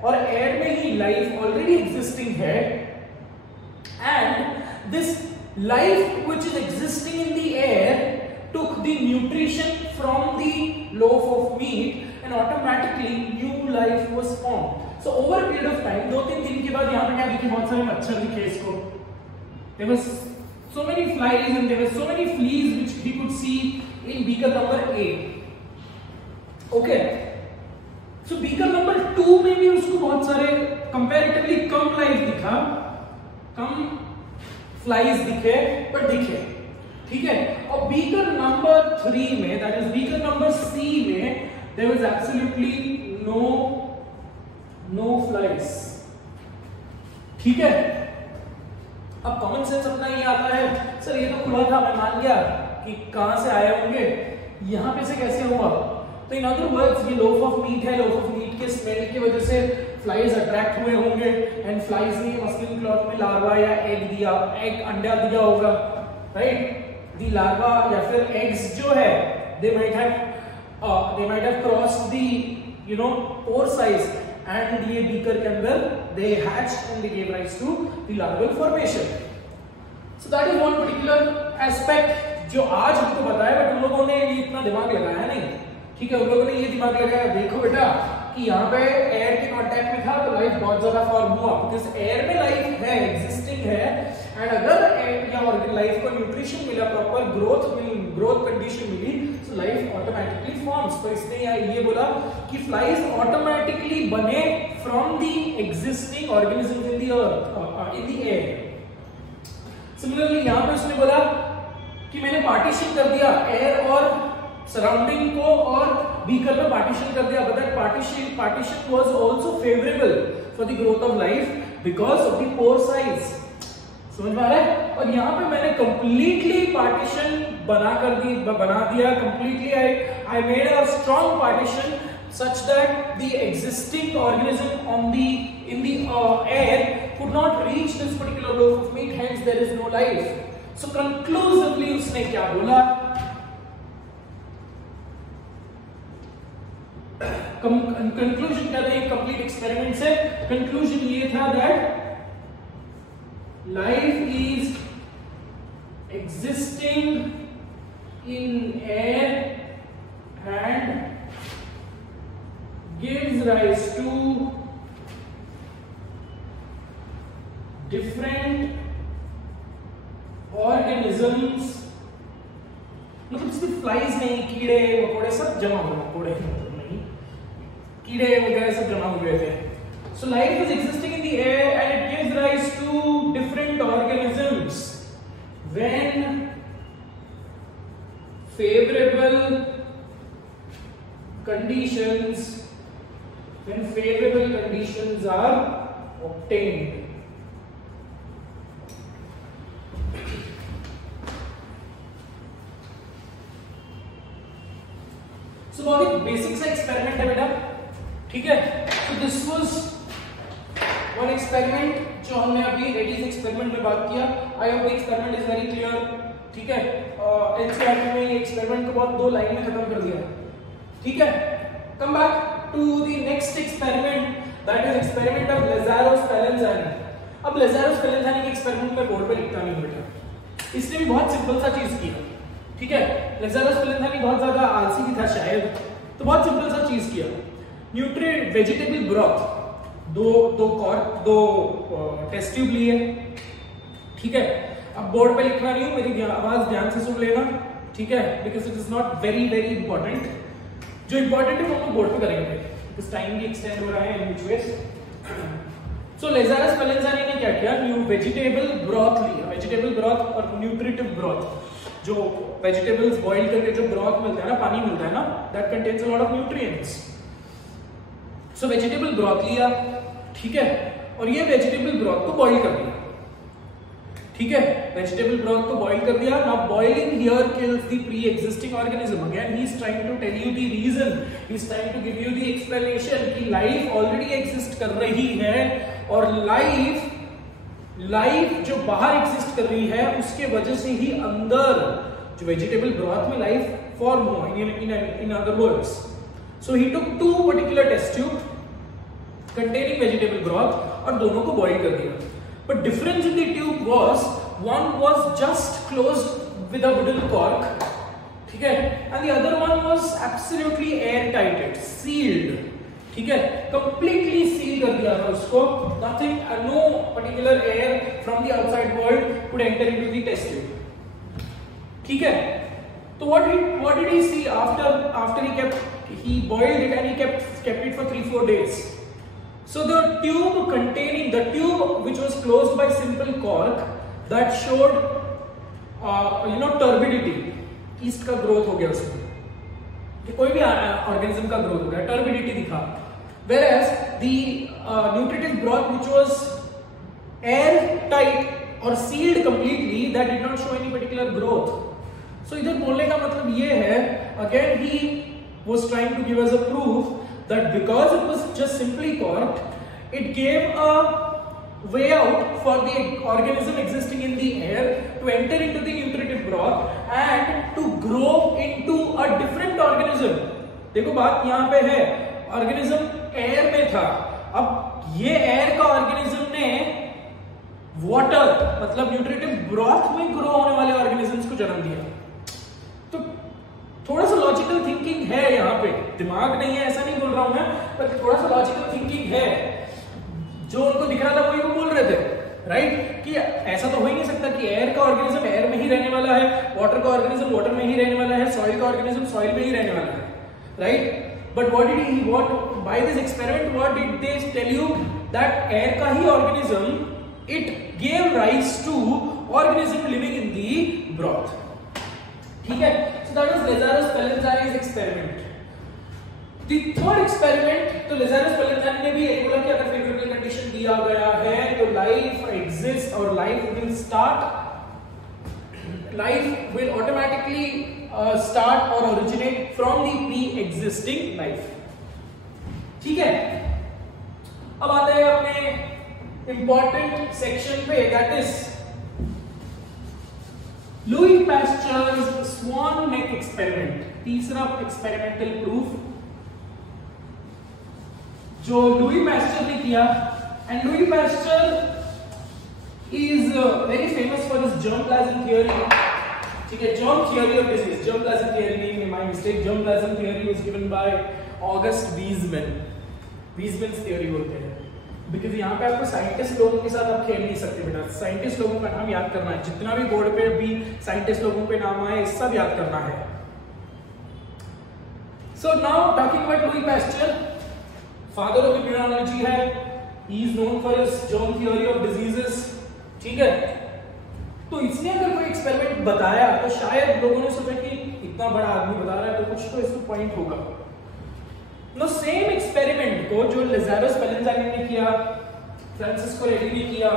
और एयर में ही लाइफ ऑलरेडी एग्जिस्टिंग है and this life which is existing in the air took the nutrition from the loaf of meat and automatically new life was formed. So over a period of time, 2-3 दिन के बाद यहाँ पे क्या दिखे, बहुत सारे मच्छर दिखे इसको. There was so many flies and there were so many fleas which we could see in beaker number A. Okay. So beaker number 2 में भी उसको बहुत सारे comparatively कम flies दिखा, कम flies दिखे, but दिखे, ठीक है? और beaker number 3 में, that is beaker number C में, there was absolutely no flies, ठीक है? अब कॉमन सेंस अपना ये आता है, सर ये तो खुला था, मैं मान गया कि कहां से आए होंगे, यहां पे से कैसे हुआ? तो इन अदर वर्ड्स ये लोफ ऑफ मीट है, लोफ ऑफ मीट के स्मेल की वजह से फ्लाइज अट्रैक्ट हुए होंगे एंड फ्लाइज ने मस्लिन क्लॉथ में लार्वा या एग दिया, एग अंडा दिया होगा, राइट? दी लार्वा या फिर एग्स जो है they might have crossed the pore size and ये बीकर के अंदर they hatched and they gave rise to the larval formation. So that is one particular aspect जो आज हमको बताया, बट उन लोगों ने ये इतना दिमाग लगाया नहीं, ठीक है? उन लोगों ने ये दिमाग लगाया, देखो बेटा कि यहाँ पे एयर के कांटेक्ट में था तो लाइफ बहुत ज्यादा फॉर्म हुआ, बिकॉज एयर में लाइफ है, एग्जिस्टिंग है, एंड अगर एयर या लाइफ को न्यूट्रिशन मिला, प्रॉपर ग्रोथ कंडीशन मिली, सो लाइफ ऑटोमेटिकली फॉर्म्स. तो इसने ये बोला कि फ्लाइज ऑटोमेटिकली बने from the existing organisms in the air. Similarly यहाँ पे उसने बोला कि मैंने पार्टीशन कर दिया एयर और सराउंडिंग को और बीकर में पार्टीशन कर दिया, but that partition was also favourable for the growth of life because of the pore size. समझ में आ रहा है? और यहाँ पे मैंने कंप्लीटली पार्टीशन बना दिया completely. I made a strong partition such that the existing organism in the air could not reach this particular loaf of meat, hence there is no life. So conclusively उसने क्या बोला? कंक्लूजन क्या था complete experiment से? कंक्लूजन ये था that life is existing in air and gives rise to different organisms. मतलब सिर्फ फ्लाइज नहीं, कीड़े मकोड़े सब जमा हो, मकोड़े नहीं, कीड़े वगैरह सब जमा हो गए थे. So life is existing in the air and it gives rise to different organisms when favorable conditions are obtained. So बहुत बेसिक सा एक्सपेरिमेंट है बेटा, ठीक है? So this was one experiment जो हमने अभी रेडीज एक्सपेरिमेंट में बात किया. I hope experiment is very clear, ठीक है? एनसीईआरटी में ये एक्सपेरिमेंट को बहुत 2 लाइन में खत्म कर दिया, ठीक है? Come back to the next experiment, that is experiment of Lazarus-Spallanzani. अब Lazarus-Spallanzani के एक्सपेरिमेंट में बोर्ड पे लिखता नहीं बेटा, इसने भी बहुत सिंपल सा चीज किया, ठीक है, लेज़ारस स्पेलेंजानी बहुत ज्यादा आलसी भी था शायद, तो बहुत सिंपल सा चीज किया, न्यूट्रिएंट वेजिटेबल ब्रॉथ, दो टेस्ट ट्यूब लिए, ठीक है। अब बोर्ड पे लिखना नहीं हूं, मेरी आवाज ध्यान से सुन लेना, ठीक है, because it is not very very important. जो इंपॉर्टेंट है वो हम बोर्ड पे करेंगे, बिकॉज टाइम भी एक्सटेंड हो रहा है इन विच वेज। सो लेज़ारस स्पेलेंजानी ने क्या किया, न्यू वेजिटेबल ब्रॉथ लिया, वेजिटेबल ब्रॉथ और न्यूट्रिटिव ब्रॉथ, जो वेजिटेबल्स बॉईल करके जो ब्रॉथ मिलता है ना, पानी मिलता है ना, that contains a lot of nutrients. So vegetable broth लिया, ठीक है, और ये वेजिटेबल ब्रॉथ को बॉईल कर दिया, ठीक है, वेजिटेबल ब्रॉथ को बॉईल कर दिया। Now boiling here kills the pre existing organism. Again he is trying to tell you the reason, he is trying to give you the explanation कि life already exist कर रही है, और लाइफ जो बाहर एग्जिस्ट कर रही है उसके वजह से ही अंदर जो वेजिटेबल ब्रॉथ में लाइफ फॉर्म हुआ, in other words. So he took two particular test tube containing vegetable broth और दोनों को बॉईल कर दिया। But difference in the tube was, one was just closed with a wooden cork, ठीक है, and the other one was absolutely airtight, sealed, ठीक है, completely seal कर दिया था उसको, nothing, no particular air from the outside world could enter into the test tube, ठीक है। तो what did he see after he boiled it and he kept it for 3-4 days? So the tube which was closed by simple cork, that showed turbidity, yeast का growth हो गया उसमें, कि कोई भी organism का growth हो गया, turbidity दिखा। Whereas the nutritive broth which was airtight or sealed completely, that did not show any particular growth. So इधर बोलने का मतलब ये है, again he was trying to give us a proof that because it was just simply corked, it gave a way out for the organism existing in the air to enter into the nutritive broth and to grow into a different organism. देखो बात यहाँ पे है, organism air में था, अब ये air का organism ने water मतलब nutritive broth में grow होने वाले organisms को जन्म दिया। तो थोड़ा सा लॉजिकल थिंकिंग है यहाँ पे, दिमाग नहीं है ऐसा नहीं बोल रहा हूं मैं, पर थोड़ा सा लॉजिकल थिंकिंग है। जो उनको दिख रहा था वही वो बोल रहे थे, राइट, कि ऐसा तो हो ही नहीं सकता कि एयर का ऑर्गेनिज्म एयर में ही रहने वाला है, वाटर का ऑर्गेनिज्म वाटर में ही रहने वाला है, सॉइल का ऑर्गेनिज्म सॉइल में ही रहने वाला है, right. But what by this experiment what did they tell you, that air का ही organism, it gave rise to organism living in the broth, ठीक है। So that was Lazarus Spallanzani's experiment. The third experiment, तो Lazarus Spallanzani ने भी एक बोला कि अगर favorable condition दिया गया है तो life exists और life will automatically start or originate from the pre-existing life, ठीक है। अब आते हैं अपने important section पे, that is Louis Pasteur's swan neck experiment, तीसरा एक्सपेरिमेंटल प्रूफ जो लुई पास्चर ने किया। And Louis Pasteur is very famous for his germplasm theory, ठीक है, germ theory of disease, germplasm theory नहीं, my mistake, germplasm theory was given by August Weismann's theory बोलते हैं, बिकॉज यहाँ पे आपको साइंटिस्ट लोगों के साथ आप खेल नहीं सकते बेटा, साइंटिस्ट लोगों का नाम याद करना है, जितना भी बोर्ड पे भी साइंटिस्ट लोगों पे नाम आए सब याद करना है। So now talking about Louis Pasteur, father of immunology है, he is known for his germ theory of diseases, ठीक है। तो इसने अगर कोई एक्सपेरिमेंट बताया तो शायद लोगों ने सोचा कि इतना बड़ा आदमी बता रहा है तो कुछ तो इसमें पॉइंट होगा। नो सेम एक्सपेरिमेंट को जो लेज़ारस स्पेलेंजानी ने किया, फ्रांसिस्को रेडी ने किया,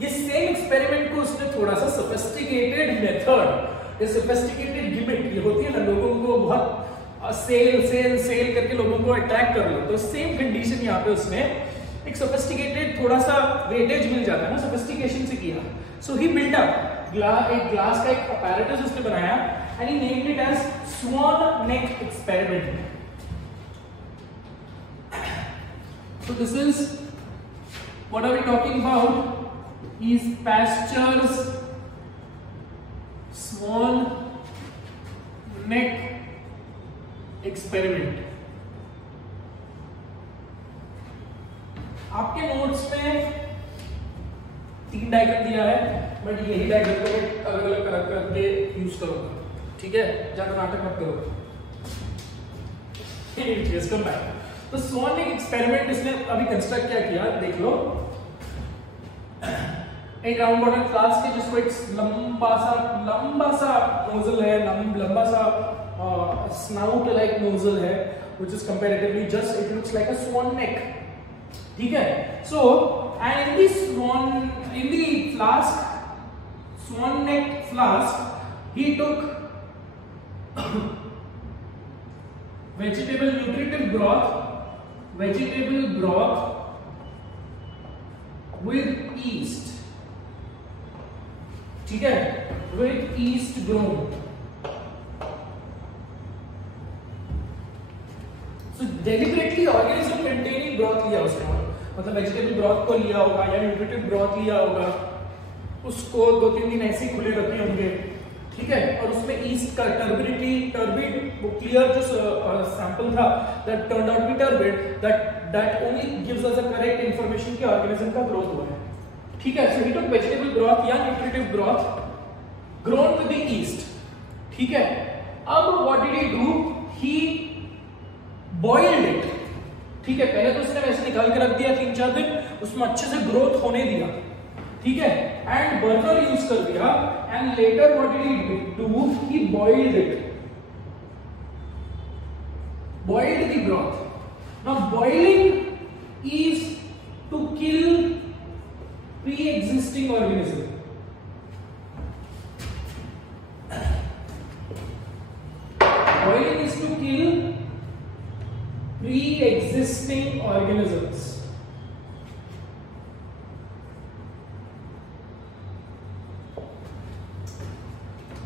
ये सेम एक्सपेरिमेंट को उसने थोड़ा सा सोफिस्टिकेटेड मेथड, ये सोफिस्टिकेटेड गिमिक, ये होती है ना लोगों को बहुत सेल करके लोगों को अट्रैक्ट कर लो, तो सेम कंडीशन यहाँ पे उसने एक सोफिस्टिकेटेड थोड़ा सा वेटेज मिल जाता है ना, सोफिस्टिकेशन से किया। सो ही बिल्ट अप एक ग्लास का एक अपैरेटस उसने बनाया and he named it as swan neck experiment. So this is what are we talking about? Is Pasteur's Swan neck experiment. आपके नोट्स में 3 डायग्राम दिया है, बट यही डायग्राम को अलग अलग करके यूज करूंगा, ठीक है? ज्यादा नाटक मत करो। तो स्वान नेक एक्सपेरिमेंट इसने अभी कंस्ट्रक्ट क्या किया देख लो। एक राउंड बॉटल फ्लास्क है जिसको एक लंबा सा नोजल है, लंबा सा स्नाउट लाइक नोजल है, which is comparatively just it looks like a swan neck, ठीक है? So and in the swan neck flask he took vegetable broth with yeast, ठीक है? with yeast grown. So deliberately organism containing broth लिया उसने, मतलब vegetable broth को लिया होगा या न्यूट्रिटिव ब्रॉथ लिया होगा, उसको 2-3 दिन ऐसे ही खुले रखे होंगे, ठीक है? और उसमें ईस्ट का टर्बिड वो क्लियर जो सैंपल था that turned out be turbid, that only gives us a correct information कि ऑर्गेनिज्म का ग्रोथ हुआ है, ठीक है? So he took vegetable broth या nutritive broth grown with the yeast, ठीक है? अब what did he do, he boiled it, ठीक है? पहले तो उसने वैसे निकाल के रख दिया 3-4 दिन, उसमें अच्छे से ग्रोथ होने दिया, ठीक है? एंड बर्नर यूज कर दिया, and later what did he do, he boiled it, boiled the broth. Now boiling is to kill pre-existing organism. Boiling is to kill pre-existing organisms.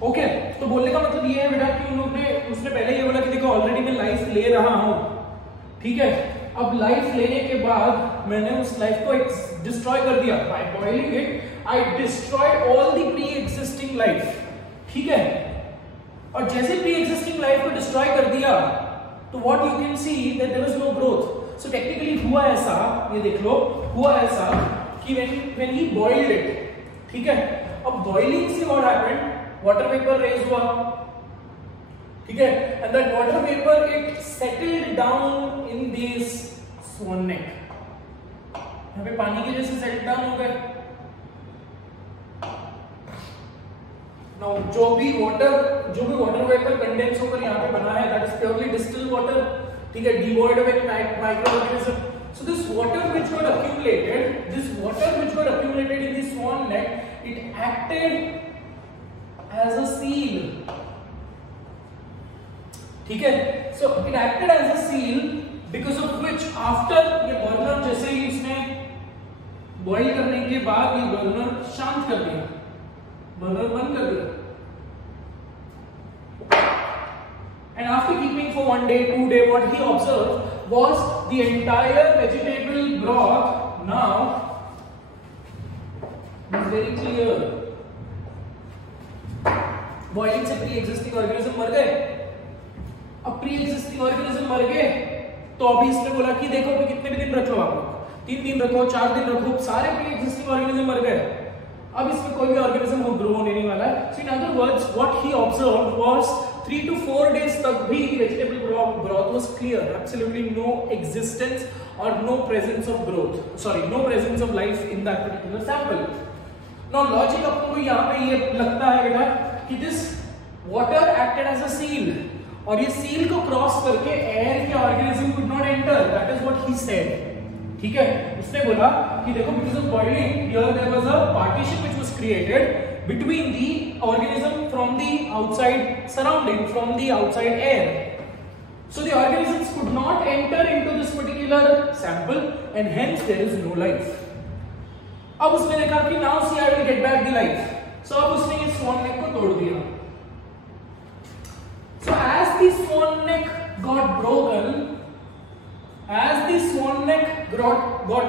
Okay, तो बोलने का मतलब ये है बेटा कि उसने पहले ये बोला कि देखो ऑलरेडी मैं लाइफ ले रहा हूं, ठीक है? अब लाइफ लेने के बाद मैंने उस लाइफ को डिस्ट्रॉय कर दिया by boiling it. I destroyed all the pre existing life, ठीक है? और जैसे प्री एग्जिस्टिंग लाइफ को डिस्ट्रॉय कर दिया तो what you can see that there is no growth. So technically हुआ ऐसा, ये देख लो, हुआ ऐसा कि व्हेन ही बॉइल्ड इट, ठीक है? अब बॉइलिंग से what happened, water vapour raise हुआ, ठीक है? And that water vapour it settled down in this swan neck. यहाँ पे पानी के जैसे सेटल डाउन हो गए. नाउ जो भी वाटर वेपर कंडेंस होकर यहाँ पे बना है that is purely distilled water, ठीक है? Devoid of any microorganism. So this water which got accumulated in this swan neck, it acted as a seal, ठीक है? So it acted as a seal because of which after ये बर्नर जैसे ही इसने बॉइल करने के बाद ये बर्नर शांत कर दिया, बर्नर बंद कर दिया. And after keeping for 1 day, 2 day, what he observed was the entire vegetable broth now is very clear. Boiling से प्री एग्जिस्टिंग ऑर्गेनिज्म मर गए. अब प्री एग्जिस्टिंग ऑर्गेनिज्म मर गए तो अभी इसने बोला कि देखो भी कितने भी दिन रख लो, आप लोग 3 दिन रखो, 4 दिन रखो, सारे प्री एग्जिस्टिंग ऑर्गेनिज्म मर गए. अब इसमें कोई भी ऑर्गेनिज्म वो ग्रो होने नहीं वाला है. So in other words what he observed was 3 to 4 days तक भी vegetable broth was clear, absolutely no existence और no presence of growth, no presence of life in that particular sample. Now logic अपन को यहाँ पे ये लगता है बेटा कि this water acted as a seal, और ये सील को क्रॉस करके एयर के organism could not enter. That is what he said, ठीक है? उसने बोला कि देखो because of boiling here there was a partition which was created between the organism from the outside surrounding, from the outside air. So the organisms could not enter into this particular sample and hence there is no life. अब उसने देखा कि now see I will get back the life. So अब उसने ये swan neck को तोड़ दिया. So as the swan neck got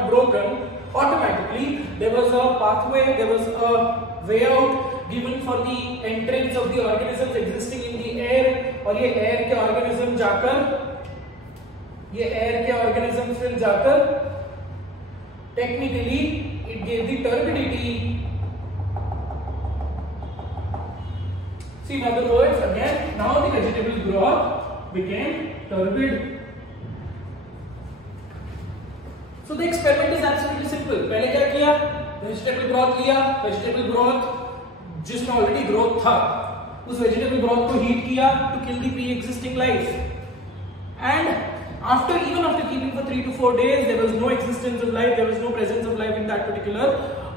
broken, automatically there was a pathway, there was a way out given for the entrance of the organisms existing in the air, और ये एयर के ऑर्गेनिज्म जाकर फिर जाकर technically it gave the turbidity. See, in other words, again, now the vegetable broth became turbid. So the experiment is absolutely simple. पहले क्या किया? Vegetable broth लिया, वेजिटेबल ब्रॉथ जिसमें ऑलरेडी ग्रोथ था, उस वेजिटेबल ब्रॉथ को हीट किया to kill the pre existing life, and even after keeping for 3 to 4 days, there was no existence of life, there was no presence of life in that particular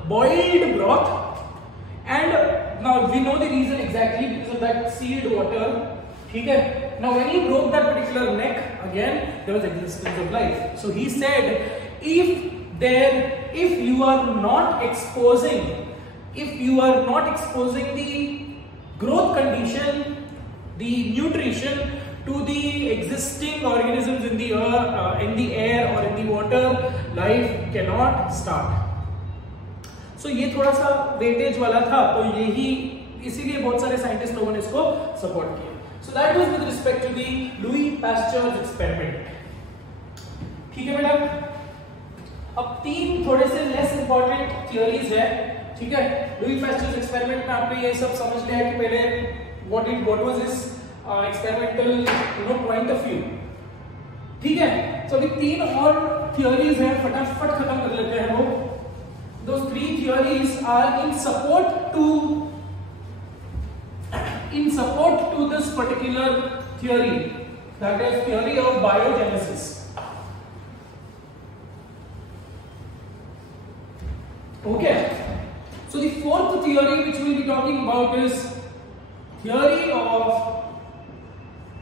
boiled broth. And now we know the reason exactly, because of that sealed water. Okay? Now when he broke that particular neck, again there was existence of life. So he said, if you are not exposing the growth condition, the nutrition to the existing organisms in the air or in the water, life cannot start. So ये थोड़ा सा वेटेज वाला था, तो यही इसीलिए बहुत सारे साइंटिस्ट लोगों ने इसको सपोर्ट किया. So that was with respect to the Louis Pasteur's experiment. ठीक है बेटा. अब 3 थोड़े से लेस इंपॉर्टेंट थियरीज है. ठीक है. Louis Pasteur's experiment में आपने ये सब समझ लिया है कि पहले what was his experimental point of view. ठीक है. So अभी 3 और थियरीज हैं, फटाफट खत्म कर लेते हैं वो. Those 3 theories are in support to this particular theory, that is theory of biogenesis. Okay. So the 4th theory which we will be talking about is theory of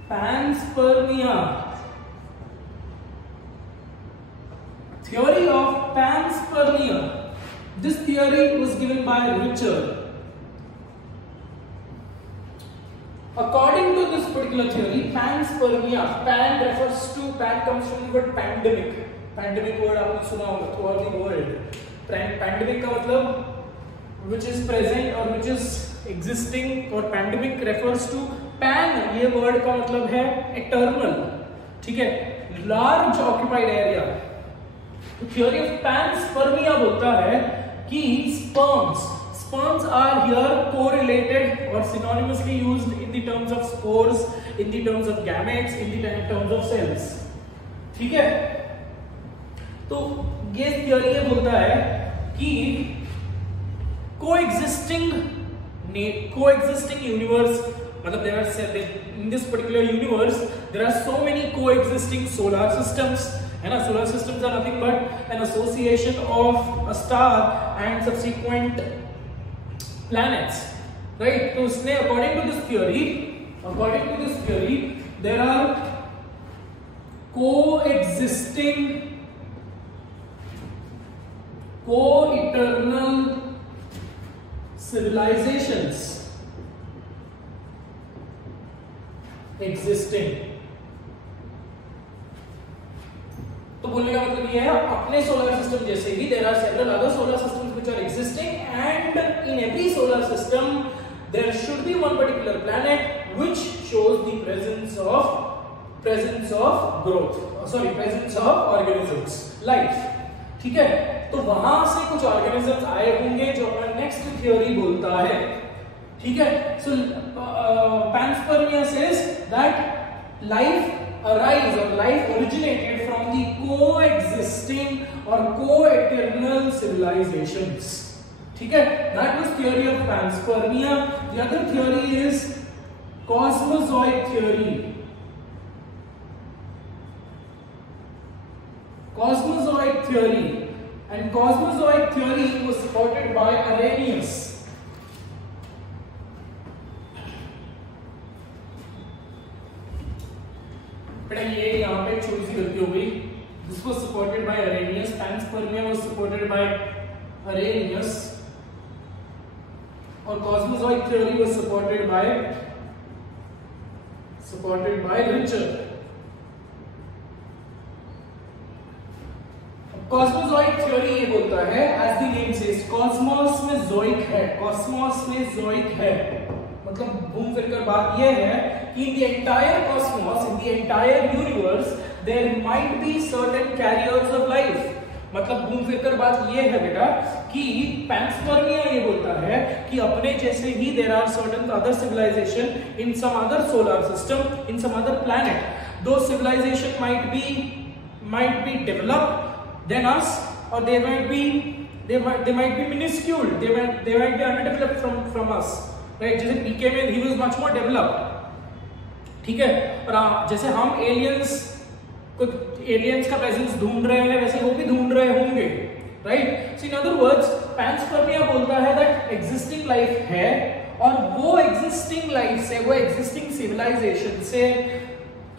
panspermia. Theory of panspermia. This theory was given by Richard. According to this particular theory, panspermia, pan comes from the word pandemic. Pandemic word आपने सुना होगा throughout the world. Pandemic का मतलब which is present or which is existing, और pandemic refers to pan, ये word का मतलब है eternal. ठीक है, large occupied area. तो theory of panspermia बोलता है कि sperms are here correlated or synonymously used in the terms of spores, in the terms of gametes, in the terms of cells. ठीक है. तो ये थियरी ये बोलता है कि coexisting universe, मतलब there are in this particular universe there are so many coexisting solar systems, and solar systems are nothing but an association of a star and subsequent planets, right? So according to this theory there are co-eternal civilizations existing. तो बोलने का मतलब ये है, अपने solar system जैसे ही there are several other solar systems which are existing, and in every solar system there should be one particular planet which shows the presence of organisms, life. ठीक है. तो वहां से कुछ organisms आए होंगे जो अपना नेक्स्ट थियोरी बोलता है. ठीक है. So panspermia says that life originated from the coexisting or co-eternal civilizations. ठीक है. That was theory of panspermia. The other theory is cosmozoid theory. And cosmozoid theory was supported by Arrhenius. बेटा ये यहाँ पे छोटी सी गलती हो गई. This was supported by Arrhenius. Panspermia was supported by Arrhenius, और cosmozoid theory was supported by Richard. Cosmozoic theory ये बोलता है, as the name says, cosmos में जोइक है, कॉस्मोस में जोइक है, मतलब घूम फिर कर बात ये है कि in the entire cosmos, in the entire universe there might be certain carriers of life. मतलब घूम फिर कर बात ये है बेटा कि पैंसपर्मिया ये बोलता है कि अपने जैसे ही there are certain other civilisation in some other solar system, in some other planet, though civilisation might be developed than us, or they might be minuscule, they might be underdeveloped from us, right? जैसे पीके में he was much more developed, ठीक है, और जैसे हम aliens का presence ढूंढ रहे हैं वैसे वो भी ढूंढ रहे होंगे, right? So in other words panspermia बोलता है that existing life है, और वो existing life से, वो existing civilization से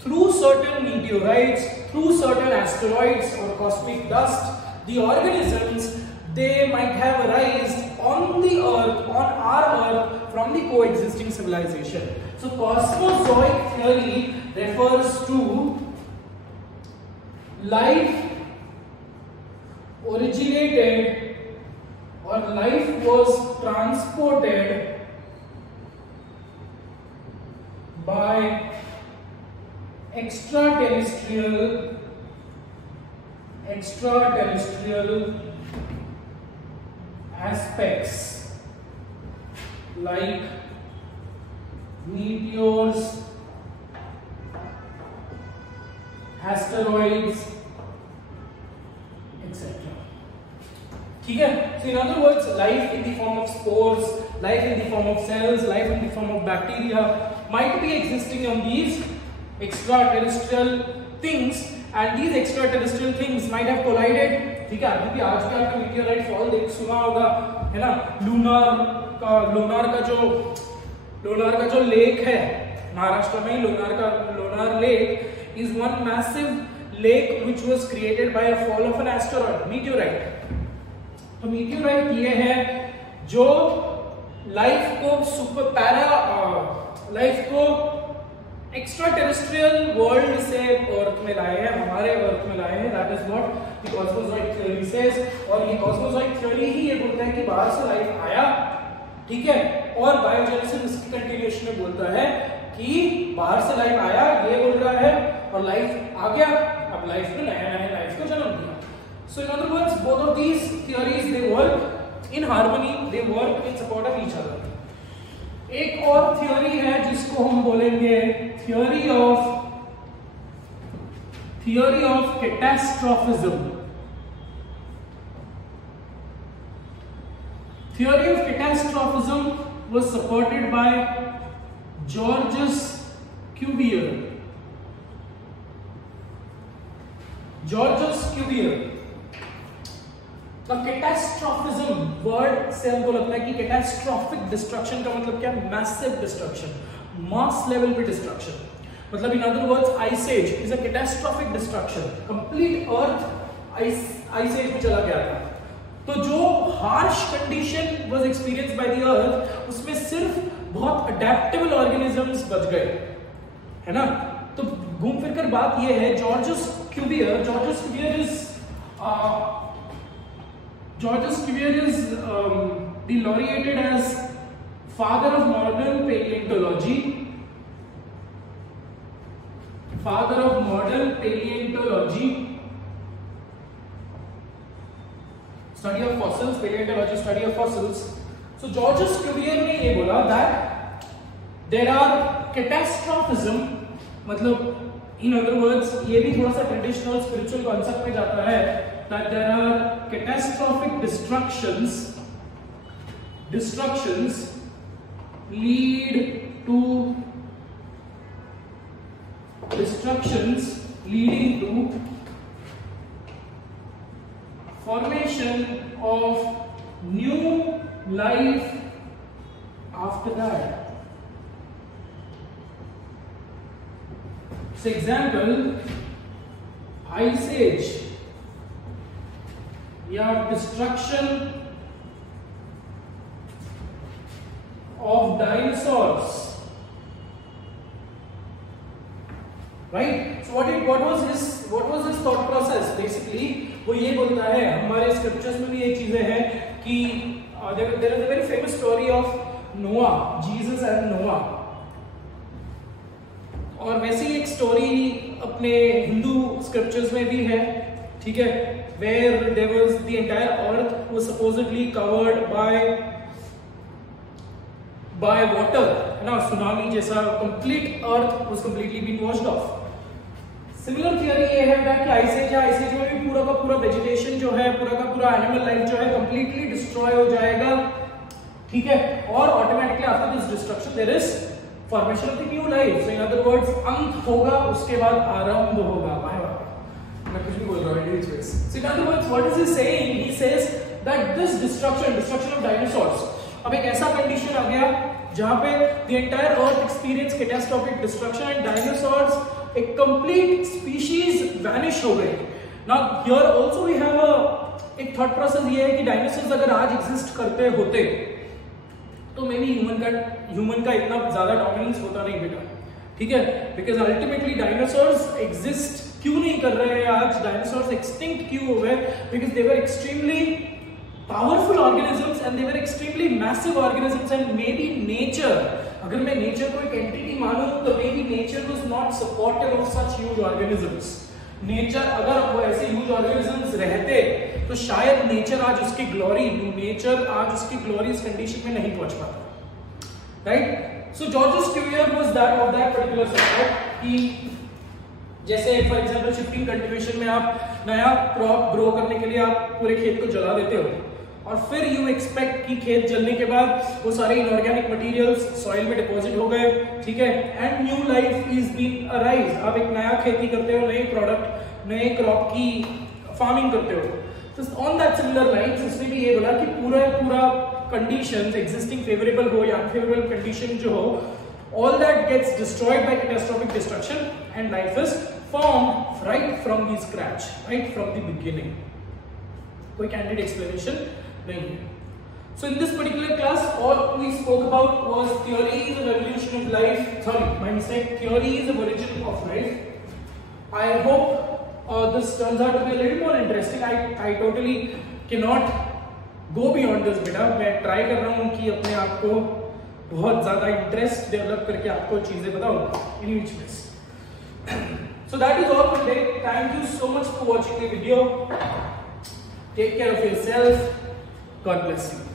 through certain meteorites, through certain asteroids or cosmic dust, the organisms they might have arisen on the earth, on our earth, from the coexisting civilization. So cosmozoic theory refers to life originated or life was transported by extraterrestrial aspects like meteors, asteroids, etc. ठीक है? So in other words, life in the form of spores, life in the form of cells, life in the form of bacteria might be existing on these extraterrestrial things, and these extraterrestrial things might have collided, ठीक है? अभी भी आजकल का meteorite fall देख सुना होगा, है ना? लोनार का जो लेक है महाराष्ट्र में, Lonar lake is one massive lake which was created by a fall of an asteroid, meteorite. तो meteorite ये है जो लाइफ को एक्स्ट्रा टेरेस्ट्रियल वर्ल्ड से अर्थ में लाए हैं, हमारे अर्थ में लाए हैं. That is what the cosmozoic theory says. और ये कॉस्मोजॉइक थ्योरी ही ये बोलता है कि बाहर से लाइफ आया, ठीक है, और बायोजेनेसिस इसकी कंटिन्यूएशन में बोलता है कि बाहर से लाइफ आया, ये बोल रहा है, और लाइफ आ गया, अब लाइफ ने नया लाइफ को जन्म दिया. So in other words both of these theories they work in harmony, they work in support of each other. एक और थ्योरी है जिसको हम बोलेंगे theory of catastrophism. Theory of catastrophism was supported by Georges Cuvier. अब कैटास्ट्रॉफिज्म वर्ड से हमको लगता है कि कैटास्ट्रॉफिक डिस्ट्रक्शन का मतलब क्या है? मैसिव डिस्ट्रक्शन, मास लेवल पे डिस्ट्रक्शन. मतलब in other words ice age is a catastrophic destruction. Complete earth ice age में चला गया था. तो जो harsh condition was experienced by the earth, उसमें सिर्फ बहुत अडेप्टेबल ऑर्गेनिजम्स बच गए, है ना. तो घूम फिर कर बात ये है, George's Cuvier is the laureated as father of modern paleontology. Study of fossils, paleontology, study of fossils. So Georges Cuvier ने ये बोला that there are catastrophism, मतलब in other words ये भी थोड़ा सा traditional spiritual concept में जाता है, that there are catastrophic destructions leading to formation of new life after that. So example, ice age या destruction of dinosaurs, right? So what was his thought process? Basically वो ये बोलता है, हमारे स्क्रिप्चर्स में भी ये चीजें हैं कि there is a very famous story of Noah, Jesus and Noah. और वैसे ही एक स्टोरी अपने हिंदू स्क्रिप्चर्स में भी है, ठीक है, where there was the entire earth was supposedly covered by water, है ना, सुनामी जैसा, complete earth was completely been washed off. Similar theory ये है कि आइस एज में भी पूरा का पूरा वेजिटेशन जो है, पूरा का पूरा एनिमल लाइफ जो है कंप्लीटली डिस्ट्रॉय हो जाएगा, ठीक है, और automatically after this destruction there is formation of the new life. So in other words, अंत होगा, उसके बाद आरंभ होगा। मैं कुछ भी बोल रहा हूं, so in other words what is he saying, he says that this destruction of dinosaurs, अब एक ऐसा कंडीशन आ गया जहां पे the entire earth experience catastrophic destruction and dinosaurs, a complete species vanish हो गए। Now here also we have एक thought process ये है कि डायनासोर्स अगर आज एग्जिस्ट करते होते तो मे बी ह्यूमन का इतना ज्यादा डोमिनेंस होता नहीं बेटा, ठीक है, बिकॉज अल्टीमेटली डायनासोर्स एग्जिस्ट क्यों नहीं कर रहे हैं आज, डायनासोर्स एक्सटिंक्ट क्यों हो गए, because they were extremely powerful organisms and they were extremely massive organisms and may be nature, अगर मैं नेचर को एक एंटिटी मानूं तो may be nature was not supportive of such huge organisms. Nature अगर वो ऐसे ह्यूज ऑर्गेनिजम्स रहते तो शायद नेचर आज उसकी ग्लोरी इस कंडीशन में नहीं पहुंच पाता, right. So George Cuvier was that of that particular subject कि जैसे फॉर एग्जांपल शिफ्टिंग कल्टीवेशन में आप नया क्रॉप ग्रो करने के लिए आप पूरे खेत को जला देते हो और फिर यू एक्सपेक्ट कि खेत जलने के बाद वो सारे इनऑर्गेनिक मटेरियल्स सॉइल में डिपॉजिट हो गए, ठीक है, and new life is being arise. आप एक नया खेती करते हो, नए प्रोडक्ट, नए क्रॉप की फार्मिंग करते हो। तो ऑन दैट सिमिलर लाइन्स इसने भी ये बोला कि पूरा कंडीशंस, एग्जिस्टिंग फेवरेबल हो या अनफेवरेबल कंडीशन जो हो, all that gets destroyed by catastrophic destruction and life is formed right from the scratch, right from the beginning. कोई candid explanation नहीं है। So in this particular class, all we spoke about was theories of evolution of life. Sorry, my mistake. Theories of origin of life. I hope this turns out to be a little more interesting. I totally cannot go beyond this बेटा। मैं try कर रहा हूँ कि अपने आप को बहुत ज्यादा इंटरेस्ट डेवलप करके आपको चीजें बताऊं in which ways. So that is all for today. Thank you so much for watching the video. Take care of yourself. God bless you.